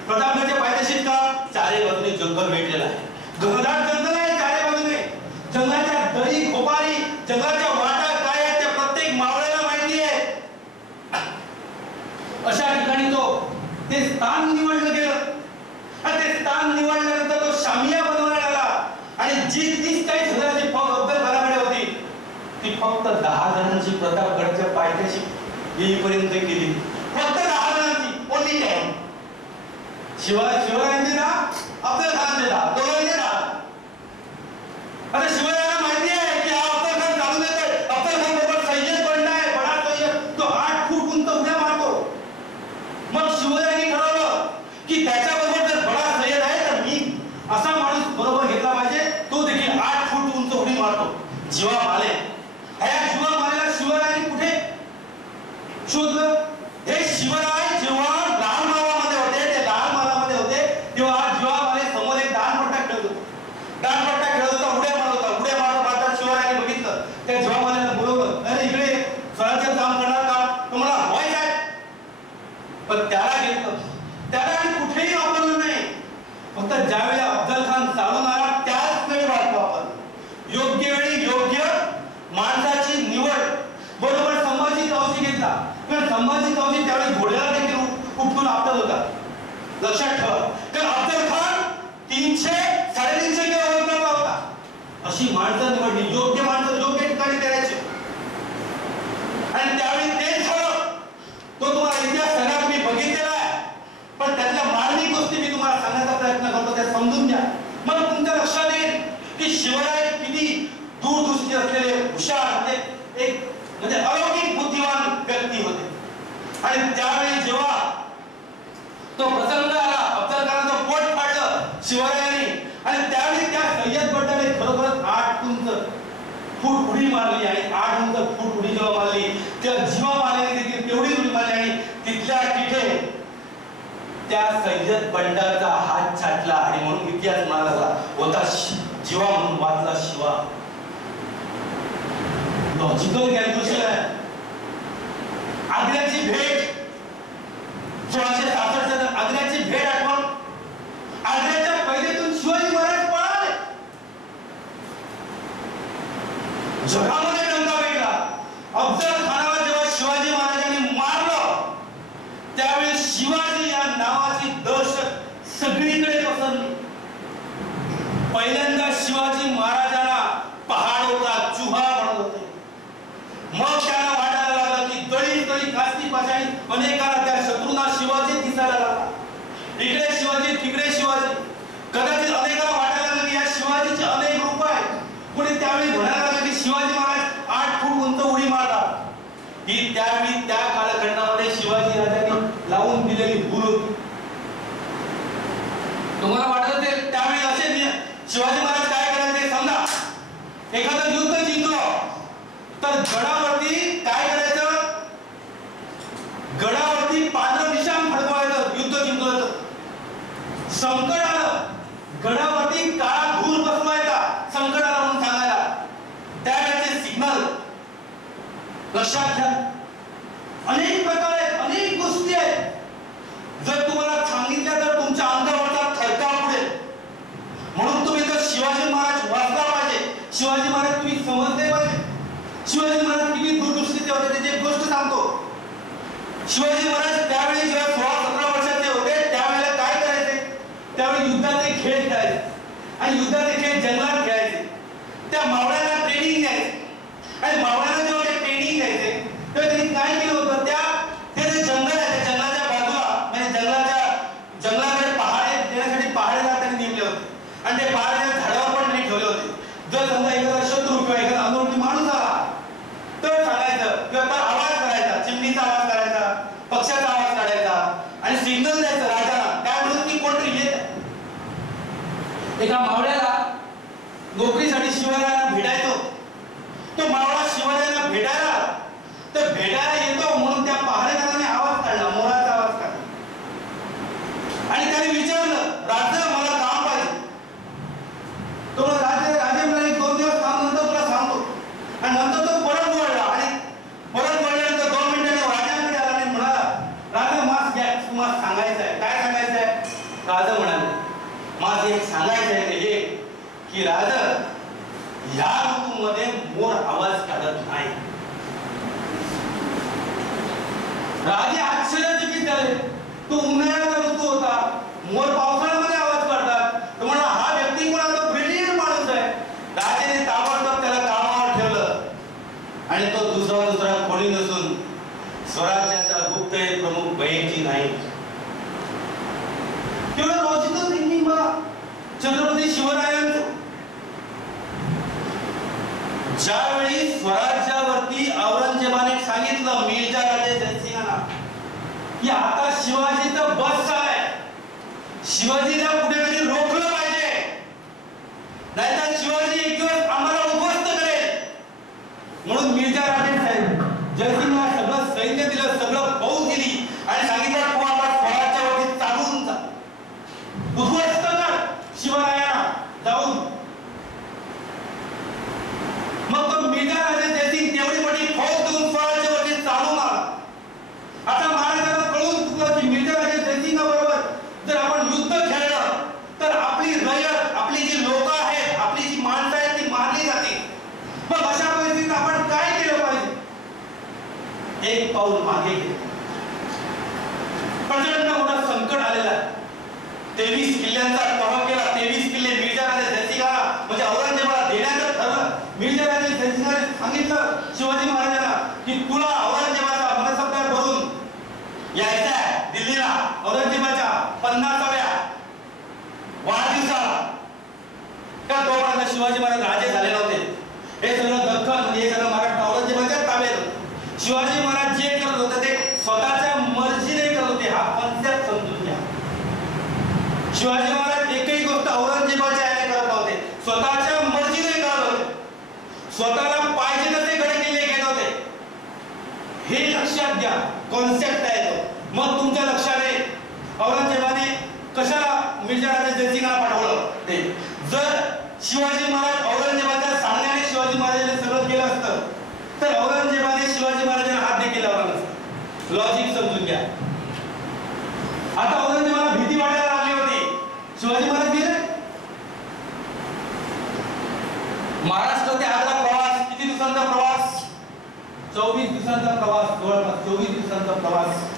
प्रतापगडच्या पायथ्याशी का? चारी बाजूने जंगल भेटलेलं आहे, घनदाट जंगल आहे चारी बाजूने. जंगलाच्या दरी खोपारी, जंगलाच्या वाटा काय आहेत त्या प्रत्येक मावळ्याला माहिती आहे. अशा ठिकाणी ते स्थान निवडलं गेलं आणि ते स्थान निवडल्यानंतर तो शामिया बनवण्यात आला आणि जी 30-40 हजाराची फौज अफजल खानाकडे होती ती फक्त 10 जणांची प्रतापगडच्या पायथ्याशी येईपर्यंत केली. फक्त 10 जणांची, ओन्ली 10. शिवरायांचे 10, अफजल खानाचे 10, दोघांचे 10. आता शिवरायांना माहिती आहे की हा अफजल खान चालून येतोय. अफजल खान बरोबर सय्यद बनला आहे, बडा सय्यद, तो 8 फूट उंच उड्या मारतो. मग शिवरायांनी ठरवलं की त्याच्याबरोबर जर बडा सय्यद आहे तर मी असा माणूस बरोबर घेतला पाहिजे, तो देखील 8 फूट उंच उडी मारतो. जीवा माले. ह्या जीवा मालेला शिवरायांनी कुठे शोधलं? हे शिवराय जेव्हा लाल मालामध्ये होते, ते लाल मालामध्ये होते तेव्हा जीवा माले समोर एक दानपट्टा खेळत होता. दानपट्टा खेळत होता, उड्या मारत होता. उड्या मारत शिवरायांनी बघितलं, त्या जीवा मालेला बोलवलं, अरे इकडे स्वराज्यात काम करणार का? तुम्हाला हवाय काय? पण त्याला घेतलं, त्याला आणि कुठेही वापरलं नाही. फक्त ज्यावेळी अफजल खान चालून आला त्याच वेळी वापरलं. योग्य वेळी योग्य माणसाची निवड. बरोबर संभाजी कवची घेतला, कारण संभाजी कवची त्यावेळी घोड्याला देखील उपटून आपटत होता. लक्षात ठेवा, कारण अफजल खान 300-350 किलो वजनाचा होता. अशी माणसं निवडली, योग्य माणसं योग्य ठिकाणी करायची आणि त्यावेळी तेच झालं. तो तुम्हाला इतिहास सगळा तुम्ही बघितलेला आहे, पण त्यातल्या मार्मिक गोष्टी मी तुम्हाला सांगण्याचा प्रयत्न करतो, त्या समजून घ्या. मग तुमच्या लक्षात येईल की शिवराय किती दूरदृष्टी असलेले हुशार होते, एक म्हणजे अलौकिक बुद्धिमान व्यक्ती होते. आणि त्यावेळी जेव्हा तो प्रसंग आला, अफजल खानाचं पोट फाडलं शिवरायांनी आणि त्यावेळी त्या सय्यद बंडाने खरोखरच 8 फूट उडी मारली आणि 8 फूट उडी जेव्हा मारली तेव्हा जीवा मालेने देखील तेवढी उडी मारली आणि तिथल्या तिथे त्या सय्यद बंडाचा हात छाटला आणि म्हणून इतिहास म्हणाला होता जीवा म्हणून वाचला शिवा. लॉजिकल कॅल्क्युलेशन आहे. आग्र्याची भेट 1666 आग्र्याची भेट आठवा. आग्र्याच्या पहिल्यातून शिवाजी महाराज पळाले. जगामध्ये डंका वेगळा. अफजल खानाला जेव्हा शिवाजी महाराजांनी मारलं त्यावेळी शिवाजी या नावाची दहशत सगळीकडे पसरली. तिकडे शिवाजी. कदाचित अनेकांना वाटायला लागलं की या शिवाजीचे अनेक रूप आहेत. कोणी त्यावेळी म्हणायला लागलं की शिवाजी महाराज 8 फूट उंच उडी मारतात. ही त्यावेळी त्या कालखंडामध्ये शिवाजी राजांनी लावून दिलेली भूल होती. तुम्हाला वाटत असेल त्यावेळी असे शिवाजी महाराज काय करायचे समजा एखादं युद्ध जिंकलं तर गडावरती काय करायचं, गडावरती पांढरं निशाण फडकवायचं. युद्ध जिंकलं तर संकट आलं गडावरती काळा धूर बसवायचा, संकट आलं म्हणून सांगायला. त्यावेळेचे सिग्नल लक्षात घ्या. अनेक प्रकार आहेत, अनेक गोष्टी आहेत. जर तुम्हाला सांगितल्या तर तुमच्या अंगावरचा थरकाप उडेल. म्हणून तुम्ही जर शिवाजी महाराज वाचला पाहिजे, शिवाजी महाराज तुम्ही समजले पाहिजे. शिवाजी महाराज किती दूरदृष्टीचे होते त्याची एक गोष्ट सांगतो. शिवाजी महाराज त्यावेळी जेव्हा 16-17 वर्षाचे होते त्यावेळेला काय करायचे, त्यावेळी युद्धाचे खेळ खेळायचे आणि युद्धाचे खेळ जंगलात खेळायचे. त्या मावळ्यांना ट्रेनिंग द्यायचे आणि मावळ्यांना जेव्हा ते ट्रेनिंग द्यायचे तेव्हा त्यांनी काय केलं होतं, ते जे जंगल आहे त्या जंगलाच्या बाजूला म्हणजे जंगलाकडे पहाडे देण्यासाठी पहाडेदार त्यांनी नेमले होते आणि ते पहाडेदार झाडावर पण त्यांनी ठेवले होते. जर समजा एखादा शत्रू किंवा एखादा अनोळखी माणूस आला तर सांगायचं किंवा तर आवाज करायचा, चिमणीचा आवाज करायचा, पक्षाचा आवाज काढायचा आणि सिग्नल द्यायचं राजाला, काय म्हणून की कोणतरी येत आहे. एका मावळ्याला नोकरीसाठी शिवाजीला भेटायचो. तो मावळा शिवाजीला भेटायला तर भेटायला येतो म्हणून त्या पहारेदाराने आवाज काढला, मोराचा आवाज काढला आणि त्याने विचारलं, राजा मला काम पाहिजे. तो राजे म्हणाले 2 दिवस काम नंतर तुला सांगतो. आणि नंतर तो परत वळला आणि परत वळल्यानंतर 2 मिनिटांनी राजाकडे आला आणि म्हणाला, राजा मास घ्या, तुम्हाला सांगायचं आहे. काय सांगायचं आहे? राजा म्हणाले, माझं एक सांगायचं आहे हे की राजा या ऋतूमध्ये मोर आवाज काढत नाही. राजे आश्चर्यचकित झाले. तो उन्हाळ्याचा ऋतू होता, मोर पावसाळ्यामध्ये आवाज काढतात. तो म्हणला हा व्यक्ती कोणाचा ब्रिलियंट माणूस आहे. राजाने ताबडतोब त्याला कामावर ठेवलं आणि तो दुसरा कोणी नसून स्वराज्याचा गुप्त प्रमुख बहिणची नाही. तेवढं लॉजिकल थिंकिंग बघा छत्रपती शिवरायांचं. ज्यावेळी स्वराज्यावरती औरंगजेबाने सांगितलं मिर्झा राजे जयसिंगांना की आता शिवाजीचं बस आहे, शिवाजीला कुठेतरी रोखलं पाहिजे, नाहीतर शिवाजी एक दिवस आम्हाला उद्ध्वस्त करेल. म्हणून मिर्झा राजे साहेब जयसिंगला सगळं सैन्य दिलं, सगळं फौज दिली आणि सांगितलं तू आता स्वराज्यावरती चालून जा, उद्ध्वस्त कर शिवरायांना जाऊन. मग तो मिर्झा राजे जयसिंग तेवढी मोठी फौज देऊन स्वराज्यावरती चालून आला. आता महाराजांना कळून चुकलं की मिर्झा राजे जयसिंगाबरोबर जर आपण युद्ध खेळलं तर आपली रयत, आपली जी लोक आहेत, आपली जी माणसं आहेत ती मारली जातील. मग अशा परिस्थितीत आपण काय केलं पाहिजे? एक पाऊल मागे घे. प्रचंड मोठा संकट आलेला आहे. 23 किल्ल्यांचा तह केला. 23 किल्ले मिर्झा राजे जयसिंगाला म्हणजे औरंगजेबाला देण्याचं ठरलं. मिर्झा राजे जयसिंगाने सांगितलं शिवाजी महाराजांना की तुला औरंगजेबाचा मनसबदार बनून यायचं आहे दिल्लीला औरंगजेबाच्या 50व्या वाढदिवसाला. त्या तोपर्यंत शिवाजी महाराज राजे झाले नव्हते. हे सगळं दख्खन म्हणजे हे सगळं महाराष्ट्र औरंगजेबाच्या ताब्यात होतं. शिवाजी महाराज जे करत होते ते स्वतःच्या मर्जीने करत होते. हा कॉन्सेप्ट समजून घ्या. शिवाजी महाराज एकही गोष्ट औरंगजेबाच्या याने करत नव्हते, स्वतःच्या मर्जीने करत होते. स्वतःला पाहिजे तसे गड किल्ले घेत होते. हे लक्षात घ्या, कॉन्सेप्ट आहे तो. मग तुमच्या लक्षात येईल औरंगजेबाने कशाला मिर्झा राजे जयसिंगाला पाठवलं ते. जर शिवाजी महाराज औरंगजेबाच्या सांगण्याने शिवाजी महाराजांनी सगळं केलं असतं तर औरंगजेबाने शिवाजी महाराजांना हात देखील लावला नसता. लॉजिक समजून घ्या. आता औरंगजेबाला भीती वाटायला लागली होती. शिवाजी महाराज गेले. महाराष्ट्र ते आग्रा प्रवास किती दिवसांचा प्रवास? 24 दिवसांचा प्रवास, जवळपास 24 दिवसांचा प्रवास.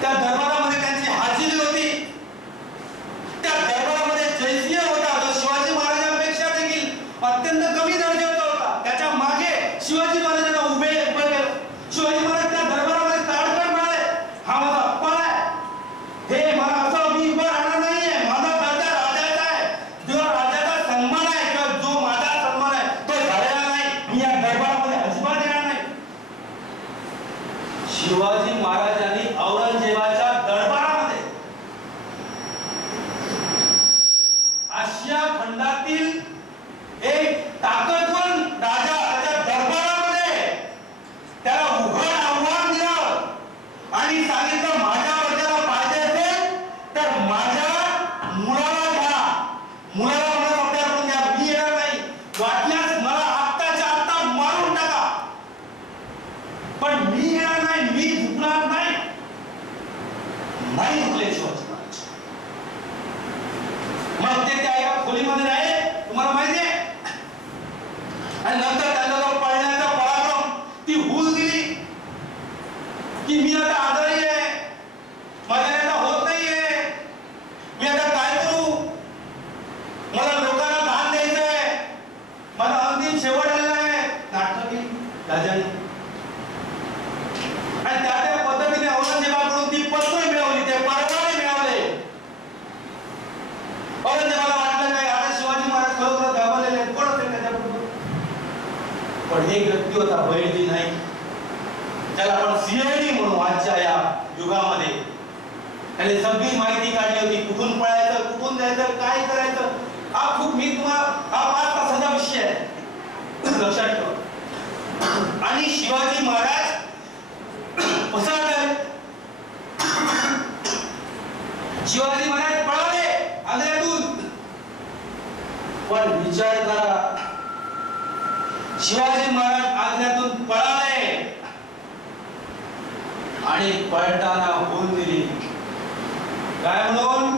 त्या दरबारामध्ये त्यांची हाजिरी होती. त्या दरबारामध्ये जयसिंह होता जो शिवाजी महाराजांपेक्षा देखील अत्यंत कमी दर्जाचा होता. त्याच्या मागे शिवाजी महाराजांना उभे केलं. शिवाजी महाराज त्या दरबारामध्ये ताडकन म्हणाले, हा माझा अप्पा आहे, हे मला असं मी आणि नंतर त्यांचा जो पळण्याचा पराक्रम, ती हूल दिली की मी आता आजारी आहे, माझ्या आता होत नाहीये, मी आता काय करू, मला लोकांना दान द्यायचंय, मला अंतिम शेवट आलेला आहे. नाटक केली राजाने आणि त्या पद्धतीने औरंगजेबाकडून ती पत्र मिळवली, ते परवाने मिळवले. औरंगजेबाला वाटलं काय आता शिवाजी महाराज खरोखर घाबरलेले आहेत, कोण असेल त्याच्याबरोबर. पण एक व्यक्ती होता बैलजी नाही, त्याला आपण सीआयडी म्हणू आजच्या या युगामध्ये. त्याने सगळी माहिती काढली होती, कुठून पळायचं, कुठून जायचं, काय करायचं. हा खूप मी तुम्हाला हा 5 तासाचा विषय आहे, लक्षात ठेवा. आणि शिवाजी महाराज पसारले, शिवाजी महाराज पळाले आग्र्यातून. पण विचार करा, शिवाजी महाराज आग्र्यातून पळाले आणि पळताना हूल दिली. काय म्हणून?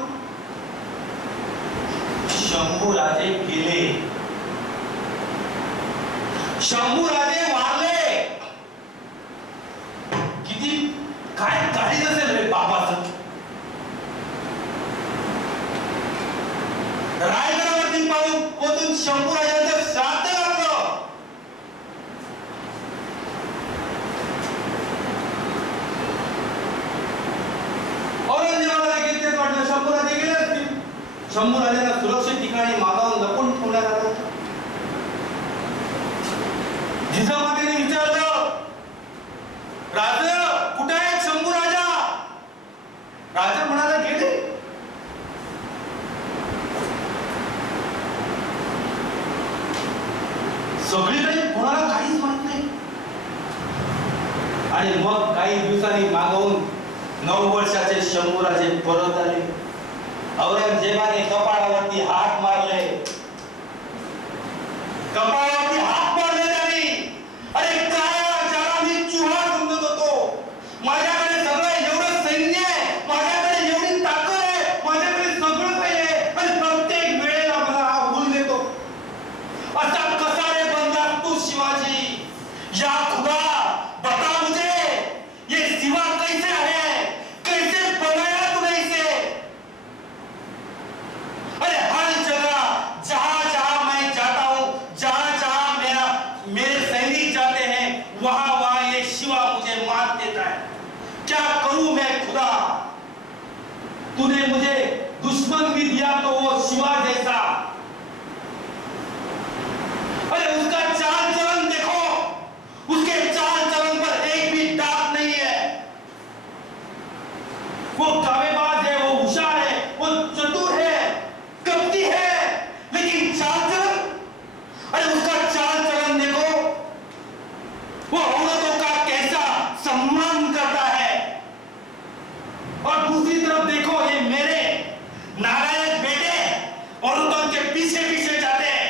शंभूराजे गेले, शंभूराजे वारले. किती काय काळीज असेल रे बाबाचं. रायगडावरती पाहून पोचून शंभूराजांचं श्राद्ध घातलं. औरंगजेबाला देखील तेच वाटलं, शंभूराजे गेले असतील. शंभूराजांना सुरक्षित ठिकाणी मागावून लपून ठेवण्यात आलं. जिजामातेने विचारलं, राजा कुठे आहे शंभूराजा? राजा म्हणाला गेले. सगळीकडे कोणाला काहीच माहित नाही. आणि मग काही दिवसांनी मागवून 9 वर्षाचे शंभूराजे परत आले. औरंगजेबाने कपाळावरती हात मारले, कपाळावरती हात मारले त्यांनी. अरे काय ज्याला मी चुहा समजत होतो, माझ्याकडे सगळं एवढं सैन्य आहे, माझ्याकडे एवढी ताकद आहे, माझ्याकडे सगळं काही आहे, आणि प्रत्येक वेळेला मला हा हूल देतो. असा कसा रे बनलास तू शिवाजी? या खुदा बता मुझे ये सिवा कैसे है, कैसे बनाया तूने इसे? अरे हर जगह जहां जहां मैं जाता हूं, जहां जहां मेरे सैनिक जाते हैं, वहां वहां ये शिवा मुझे मात देता है. क्या करूं मैं खुदा? तूने मुझे दुश्मन भी दिया तो वो शिवा जैसा. अरे उसका चाल चलन देखो, उसके चाल चलन पर एक भी दाग नहीं है. वो कावेबाज है, वो होशियार है, वो चतुर है, कपटी है, लेकिन चाल चलन, अरे उसका चाल चलन देखो, वो औरतों का कैसा सम्मान करता है. और दूसरी तरफ देखो, ये मेरे नारायण बेटे औरतों के पीछे पीछे जाते हैं.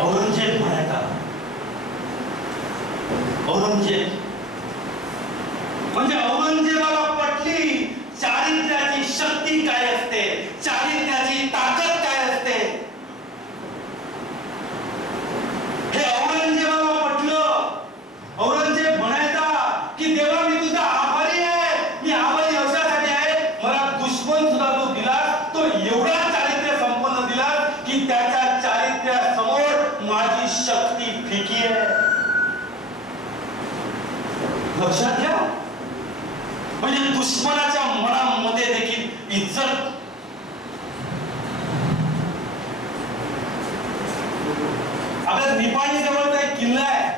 औरंगजेब म्हणायचा, औरंगजेब म्हणजे औरंगजेबाला पटली चारित्र्याची शक्ती काय असते, चारित्र्याची ताकद काय असते. हे औरंगजेबाला पटलं. औरंगजेब म्हणायचा की देवा मी तुझा आभारी आहे. मी आभारी अशासाठी आहे, मला दुश्मन सुद्धा तू दिलास, तो एवढा चारित्र्य संपन्न दिलास की त्याच्या चारित्र्यासमोर माझी शक्ती फिकी आहे. लक्षात घ्या, म्हणजे दुश्मनाच्या मनामध्ये देखील इज्जत. आपल्या निपाणी जवळचा एक किल्ला आहे,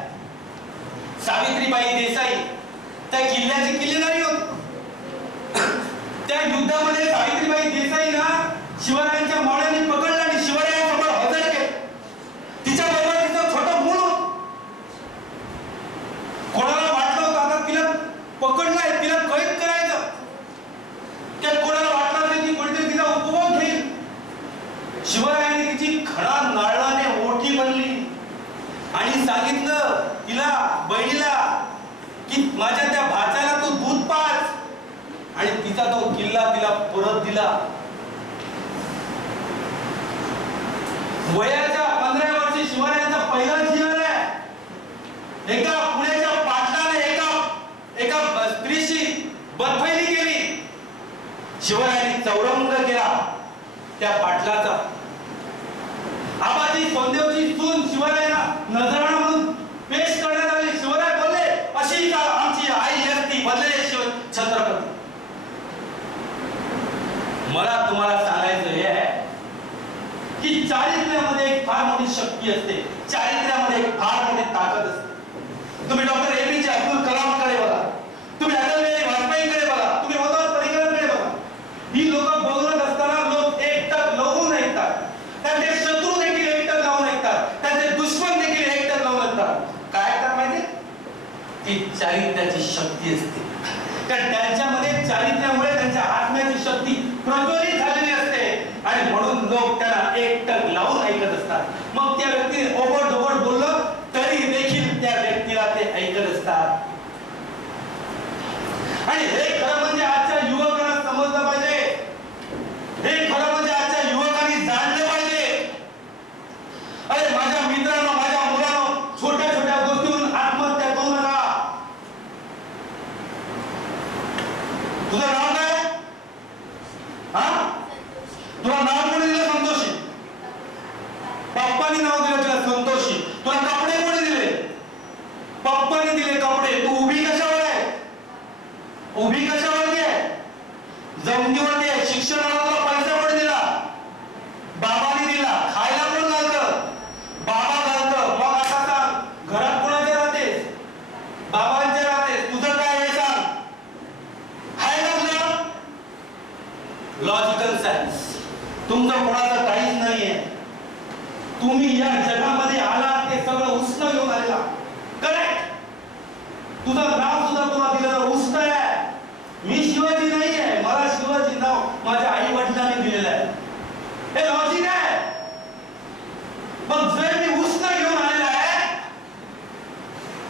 सावित्रीबाई देसाई त्या किल्ल्याची किल्लेदारी होती. त्या युद्धामध्ये सावित्रीबाई देसाई ना शिवरायांच्या मावळ्यांनी पकडलं आणि शिवरायांसमोर हजर केलं. तिच्या बरोबर तिचं छोटं मूल होतं. कोणाला वाटलं होतं आता तिला पकडलंय, तिला कैद करायचं. त्या कोणाला वाटलं नाही की कोणीतरी तिचा उपभोग घेईल. शिवरायांनी तिची खडा नारळाने ओठी बनली आणि सांगितलं तिला, बहिणीला, की माझ्या त्या भाच्याला तू दूध पाज. आणि तिचा तो किल्ला तिला परत दिला. वयाच्या 15 वर्षी शिवरायांचा पहिला जीवन आहे. एका पुण्याच्या पाटलाने एका स्त्रीशी बदफैली केली. शिवरायांनी चौरंग केला त्या पाटलाचा. आबाजी सोनदेवची सून शिवरायांना नजराणा म्हणून पेश करण्यात आली. शिवराय बोलले, अशी का आमची आई असती बदले छत्रपती. मला तुम्हाला सांगायचं हे आहे की चारित्र्यामध्ये एक फार मोठी शक्ती असते, चारित्र्यामध्ये एक फार मोठी ताकद असते. तुम्ही डॉक्टर APJ अब्दुल कलामकडे बघा, तुम्ही अटल बिहारी वाजपेयीकडे बघा, तुम्ही मनोहर पर्रिकरकडे बघा. ही लोक बोलत असताना लोक एकटक लावून ऐकतात. त्यांचे शत्रू देखील एकटक लावून ऐकतात, त्यांचे दुश्मन देखील एकटक लावून ऐकतात. काय ऐकतात माहिती? ती चारित्र्याची शक्ती असते. कारण त्यांच्यामध्ये चारित्र्यामुळे त्यांच्या आत्म्याची शक्ती प्रज्वलित झालेली असते आणि म्हणून लोक त्यांना एकटक लावून ऐकत असतात. मग त्या व्यक्तीने ओबड बोललं तरी देखील त्या व्यक्तीला ते ऐकत असतात. आणि हे खरं म्हणजे आजच्या युवकांना समजलं पाहिजे. हे खरं म्हणजे आजच्या युवकांनी जाणलं पाहिजे. अरे माझ्या मित्रांनो, माझ्या मुलांनो, छोट्या छोट्या गोष्टीवरून आत्महत्या करू नका. तुझं नाव काय? तुला नाव कोणी दिलं? संतोषी. पप्पानी नाव दिलं तुला संतोषी. तुला कपडे कोणी दिले? पप्पानी दिले कपडे. तू उभी कशावर आहे? उभी कशावरती आहे? जमिनीवरती आहे. शिक्षणाला तुला पैसा कोणी दिला? बाबांनी दिला. खायला कोण घालतं? बाबा घालतं. मग आता सांग, घरात कोणाचे राहतेस? बाबांचे राहतेस. तुझं काय हे सांग? आहे ना तुझं? Logical science. तुमचं कोणाचं काहीच नाहीये. तुम्ही या जगामध्ये आलात ते सगळं उष्ण घेऊन आलेला. करेक्ट. तुझं नाव सुद्धा तुला दिलेलं उष्ण आहे. मी शिवाजी नाही आहे. मला शिवाजी नाव माझ्या आई वडिलांनी दिलेलं आहे. हे लॉजिक आहे. मग जर मी उष्ण घेऊन आलेला आहे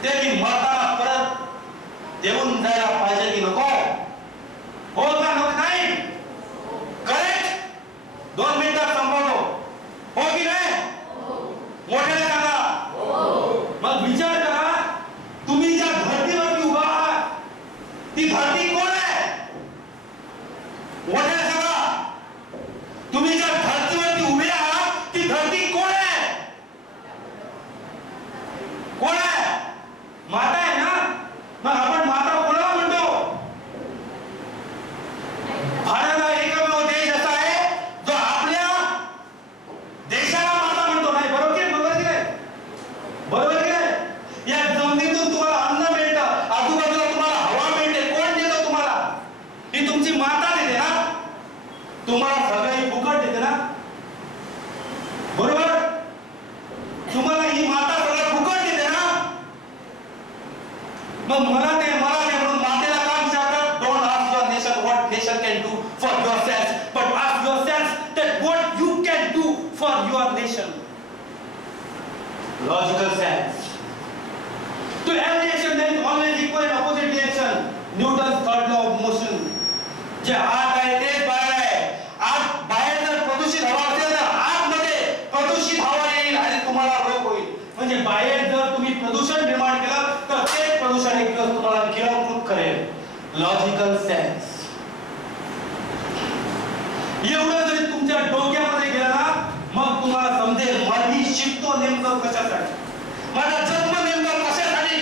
ते मी मरताना परत देऊन जायला पाहिजे की नको? हो का नको? नाही. करेक्ट. 2 मिनिटात संपवतो. हो की नाही? मोठ्याने सांगा. मग विचार करा, तुम्ही ज्या धर्तीवरती उभा आहात ती धरती कोण आहे? मोठ्याने सांगा. तुम्ही ज्या धर्तीवरती उभे आहात ती धरती कोण आहे? कोण आहे? माता आहे ना? मग आपण माता कोणाला म्हणतो? भारत हा एकमेव देश असा आहे जो आपल्या देशाला माता म्हणतो. नाही बरोबर की नाही? बरोबर की नाही? या जमिनीतून तुम्हाला अन्न मिळतं, आजूबाजूला तुम्हाला हवा मिळते. कोण देतं तुम्हाला? ही तुमची माता देते ना? तुम्हाला सगळी फुकट देते ना? बरोबर? तुम्हाला ही माता सगळं फुकट देते ना? मग मला ते म्हणून मातेला काम विचारतात. Don't ask your nation what nation can do for yourself, but ask yourself that what you can do for your nation. Logical sense. To every action there is always equal and opposite reaction. Newton's third law of motion. जे आत आहे तेच बाहेर आहे. आत बाहेर जर प्रदूषित हवा असेल तर आतमध्ये प्रदूषित हवा येईल आणि तुम्हाला रोग होईल. म्हणजे बाहेर जर तुम्ही प्रदूषण निर्माण केलं तर तेच प्रदूषण एक दिवस तुम्हाला गिळंकृत करेल. Logical sense. एवढं जरी तुमच्या डोक्यामध्ये गेलं ना मग तुम्हाला समजेल माझी शिकतो नेमकं कशासाठी, माझा जन्म नेमका कशासाठी,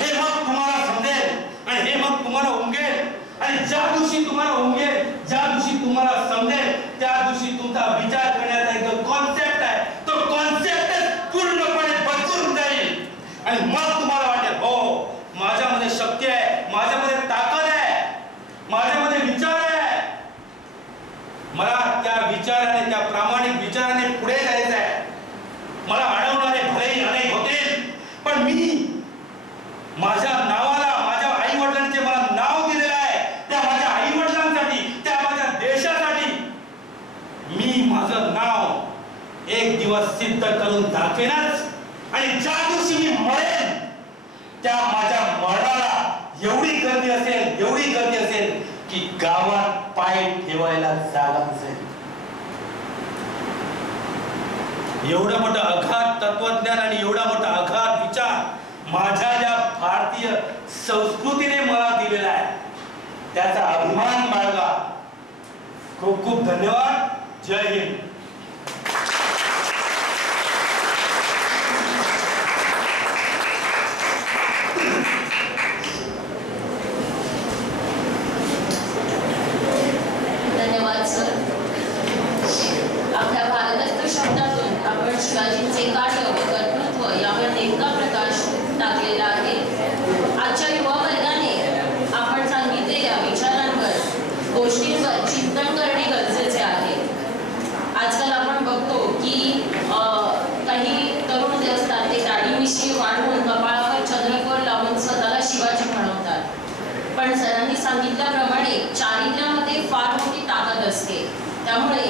हे मग तुम्हाला समजेल आणि हे मग तुम्हाला उमगेल. आणि ज्या दिवशी तुम्हाला उमगेल, ज्या दिवशी तुम्हाला समजेल, त्या दिवशी तुमचा विचार करण्याचा एक कॉन्सेप्ट आहे तो कॉन्सेप्ट पूर्णपणे बदलून जाईल. आणि मग तुम्हाला वाटेल हो माझ्यामध्ये शक्ती आहे, माझ्यामध्ये ताकद आहे, माझ्यामध्ये विचार आहे. मला त्या विचाराने, त्या प्रामाणिक विचाराने पुढे जायचं आहे. मला अडवणारे भलेही अनेक होतील पण मी माझ्या नावाला, माझ्या आई वडिलांचे मला नाव दिलेलं आहे त्या माझ्या आई वडिलांसाठी, त्या माझ्या देशासाठी मी माझं नाव एक दिवस सिद्ध करून दाखवेनच. आणि ज्या दिवशी मी मरेन त्या माझ्या मरणाला एवढी गर्दी असेल, एवढी गर्दी असेल की गावात पाय ठेवायला जागा नसेल. एवढं मोठं अगाध तत्वज्ञान आणि एवढा मोठा अगाध विचार माझ्या ज्या भारतीय संस्कृतीने मला दिलेला आहे त्याचा अभिमान बाळगा. खूप खूप धन्यवाद. जय हिंद. धन्यवाद सर. आपल्या भारदस्त शब्दातून आपण शिवाजींचे कार्य व कर्तृत्व यावर नेमका प्रकाश टाकलेला आहे. आजच्या युवा वर्गाने आपण सांगितलेल्या विचारांवर गोष्टींवर चिंतन करणे गरजेचे आहे. आजकाल आपण बघतो की काही तरुण जे असतात ते दाढी मिशी वाढवून कपाळावर चंद्रकोर लावून स्वतःला शिवाजी म्हणवतात. पण सरांनी सांगितल्याप्रमाणे चारित्र्यामध्ये फार मोठी ताकद असते. त्यामुळे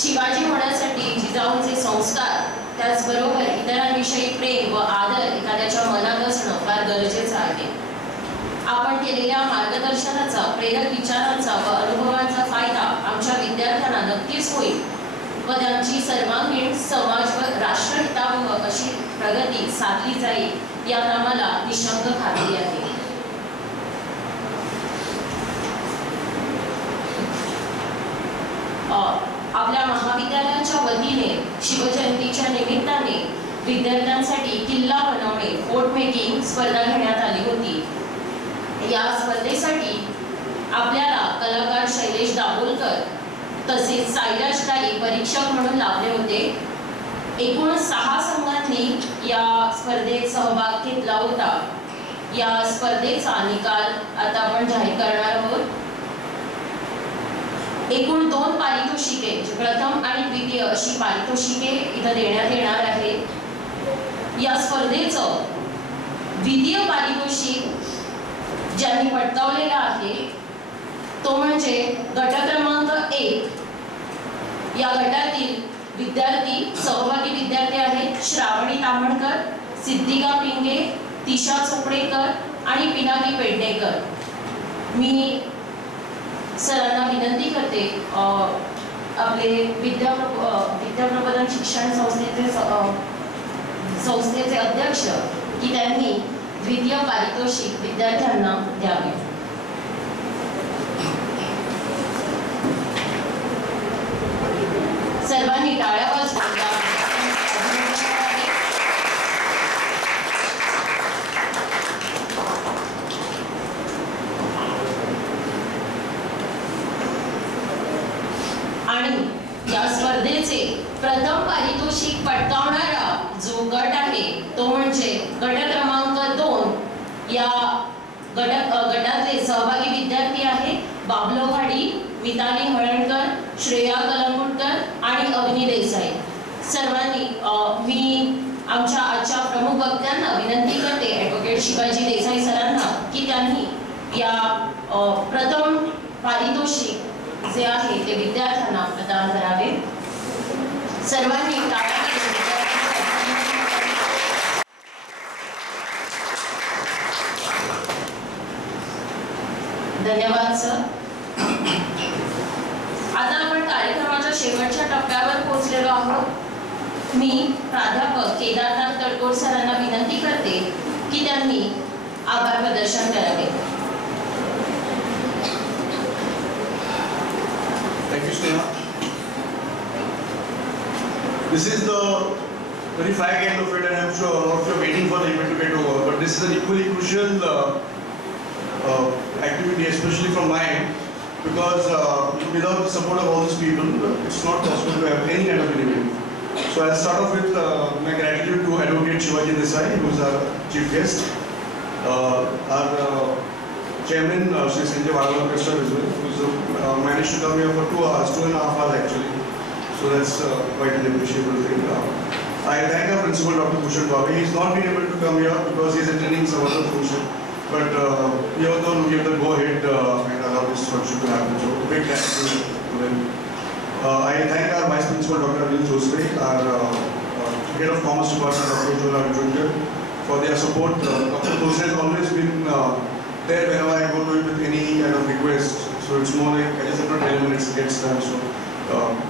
शिवाजी होण्यासाठी जिजाऊंचे संस्कार त्याचबरोबर इतरांविषयी प्रेम व आदर एखाद्याच्या मनात असणं फार गरजेचं आहे. आपण केलेल्या मार्गदर्शनाचा, प्रेरक विचारांचा व अनुभवांचा फायदा आमच्या विद्यार्थ्यांना नक्कीच होईल व त्यांची सर्वांगीण समाज व राष्ट्रहितावह अशी प्रगती साधली जाईल यात आम्हाला निशंक खात्री आहे. आपल्या महाविद्यालयाच्या वतीने शिवजयंतीच्या निमित्ताने विद्यार्थ्यांसाठी किल्ला बनवणे फोर्ट मेकिंग स्पर्धा घेण्यात आली होती. या स्पर्धेसाठी आपल्याला कलाकार शैलेश दाभोलकर तसेच साईराज ताई परीक्षक म्हणून लाभले होते. एकूण 6 संघांनी या स्पर्धेत सहभाग घेतला होता. या स्पर्धेचा निकाल आता आपण जाहीर करणार आहोत. एकूण 2 पारितोषिके, प्रथम आणि द्वितीय अशी पारितोषिके इथं देण्यात येणार आहे. या स्पर्धेचं द्वितीय पारितोषिक ज्यांनी पटकावलेला आहे तो म्हणजे गट क्रमांक 1. या गटातील विद्यार्थी सहभागी विद्यार्थी आहेत श्रावणी तामणकर, सिद्धिका पिंगे, तिशा चोपडेकर आणि पिनाकी पेडणेकर. मी सरांना विनंती करते आपले विद्याप्रबोधन शिक्षण संस्थेचे अध्यक्ष की त्यांनी द्वितीय पारितोषिक विद्यार्थ्यांना द्यावे. सर्वांनी टाळ्या वाजवून आणि या स्पर्धेचे प्रथम पारितोषिक पटकावणारा जो गट आहे तो म्हणजे गट क्रमांक 2. या गटातले सहभागी विद्यार्थी आहेत बाबलो घाडी, मिताली हळणकर, श्रेया कलंगुटकर आणि अग्नी देसाई. सर्वांनी मी आमच्या आजच्या प्रमुख वक्त्यांना विनंती करते ॲडव्होकेट शिवाजी देसाई सरांना की त्यांनी या प्रथम पारितोषिक जे आहे ते विद्यार्थ्यांना प्रदान करावे. सर्वांनी धन्यवाद सर. आता आपण कार्यक्रमाच्या शेवटच्या टप्प्यावर पोहोचलेलो आहोत. मी प्राध्यापक केदारनाथ तडकोर सरांना विनंती करते की त्यांनी आभार प्रदर्शन करावे. Thank you, Sneha. This is the very fag end of it, and I'm sure all of you are waiting for the event to get over. But this is an equally crucial activity, especially from my end, because without the support of all these people, it's not possible to have any kind of an event. So I'll start off with my gratitude to Advocate Shivaji Desai, who is our chief guest, our Chairman Shri Sanjay Vadawalkar sir as well, who's managed to come here for 2 hours, 2.5 hours actually. So that's quite an appreciable thing. I thank our principal, Dr. Bhushan Babu. He's not been able to come here because he's attending some other function. But he also gave the go-ahead and allowed this function to happen. So big thanks to them. I thank our Vice Principal, Dr. Anil Joseph, our Head of Commerce Department, Dr. Jola Junior, for their support. Dr. Joseph has always been there whenever I go to it with any kind of request. So it's more like I just have to tell him and it gets done. So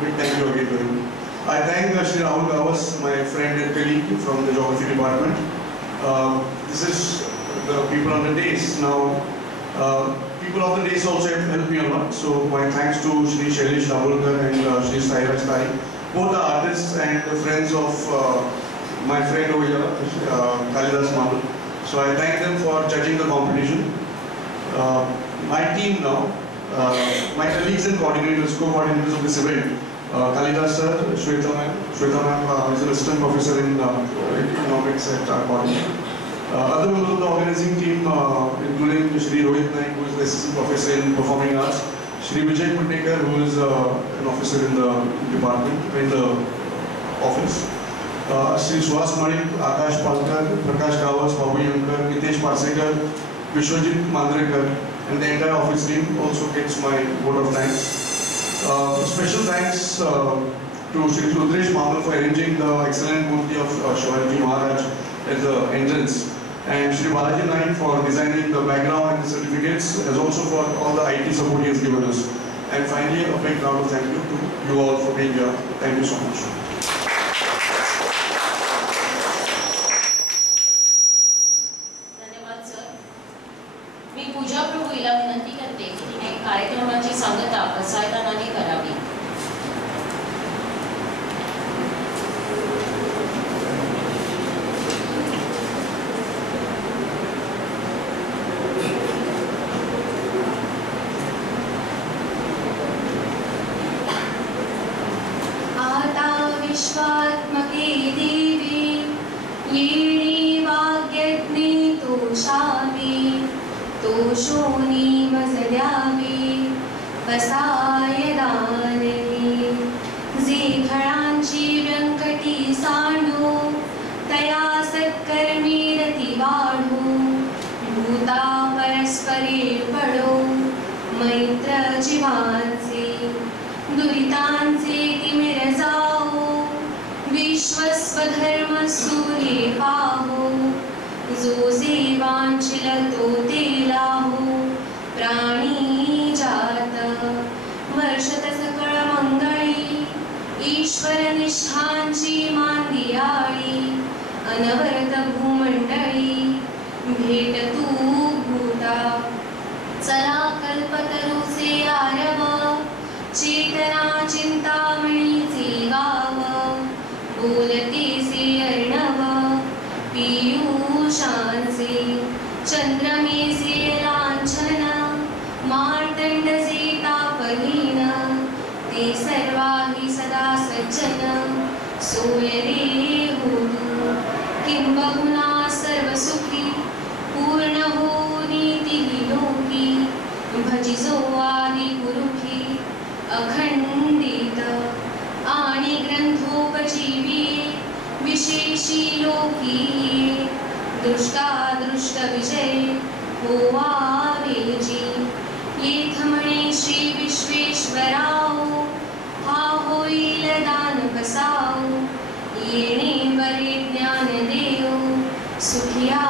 big thank you again to him. I thank Shri Rahul Gawas, my friend and colleague from the Geography Department. This is the people on the days. Now, people of the days also have helped me a lot. So my thanks to Shri Shailesh Dabholkar and Shri Sairaj Tai. Both are artists and the friends of my friend over here, Kalidas Mamal. So I thank them for judging the competition. My team now, my colleagues and coordinators, co-coordinators of this event, Kalidas sir, Shweta ma'am is an assistant professor in economics at our college. Other members of the organizing team, including Shri Rohit Naik, who is the assistant professor in performing arts, Shri Vijay Kundekar, who is an officer in the department, in the office, Shri Suhas Manik, Akash Palkar, Prakash Gawas, Babu Yankar, Nitesh Parsekar, Vishwajit Mandrekar, and the entire office team also gets my vote of thanks. Special thanks to Shri Rudresh Mamal for arranging the excellent Murti of Shivaji Maharaj at the entrance, and Shri Balaji Naik for designing the background and the certificates, as also for all the IT support he has given us. And finally, a big round of thank you to you all for being here. Thank you so much. धन्यवाद sir. मी पूजा प्रभू हिला विनंती करते की तिने कार्यक्रमाची सांगता पसायदानाने करावी. विश्वात्मके देवी येणे वाग्यज्ञे तोषावे तोषोनी मजल्यावे बसाय दानवे जे खळांची व्यंकटी सांडो तया सत्कर्मी रती वाढो भूता परस्परे पडो मैत्र जीवांचे दुरितांचे तिमिर जाओ विश्वस्वधर्म सूर्ये पाहो जो जे वांछिल तो ते लाहो प्राणी जात वर्षत सकळ मंगळी ईश्वर निष्ठांची मांदियाळी अनवरत भूमंडळी भेट तू भूता चला कल्पतरुचे आरव चेतना चिंतामणीचे गाव बोलतेसे अर्णव पीयूषांचे चंद्रमेचे लांछन मार्तंडचे तापहीन ते सर्वाही सदा सज्जन सोय रे होतु किंबहुना सर्व सुखी पूर्ण हो नीतिही लोकी भजिजो आदि पुरुखी अखंडित आणि ग्रंथोपजीवी विशेषी लोकी दृष्टादृष्ट विजय होवावेजी येथ म्हणे श्री विश्वेश्वराओ हा होईल दान कसाओ येणे बरे ज्ञान देव सुखिया